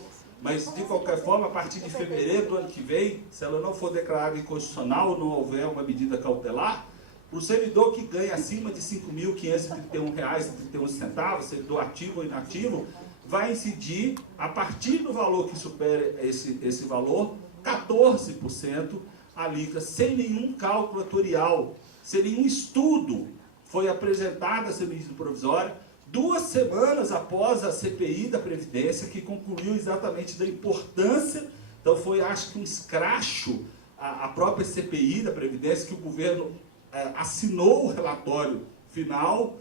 mas de qualquer forma, a partir de fevereiro do ano que vem, se ela não for declarada inconstitucional ou não houver uma medida cautelar, o servidor que ganha acima de R$ 5.531,31, servidor ativo ou inativo, vai incidir, a partir do valor que supere esse valor, 14% a alíquota, sem nenhum cálculo atuarial, sem nenhum estudo. Foi apresentada essa medida provisória 2 semanas após a CPI da Previdência, que concluiu exatamente da importância. Então foi, acho que, um escracho a própria CPI da Previdência, que o governo assinou o relatório final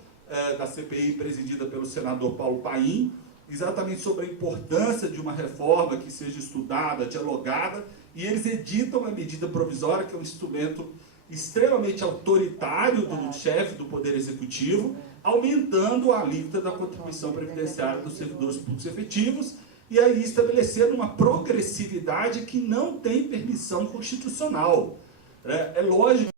da CPI presidida pelo senador Paulo Paim, exatamente sobre a importância de uma reforma que seja estudada, dialogada, e eles editam a medida provisória, que é um instrumento extremamente autoritário do chefe do Poder Executivo, aumentando a alíquota da contribuição previdenciária dos servidores públicos efetivos, e aí estabelecendo uma progressividade que não tem permissão constitucional. É lógico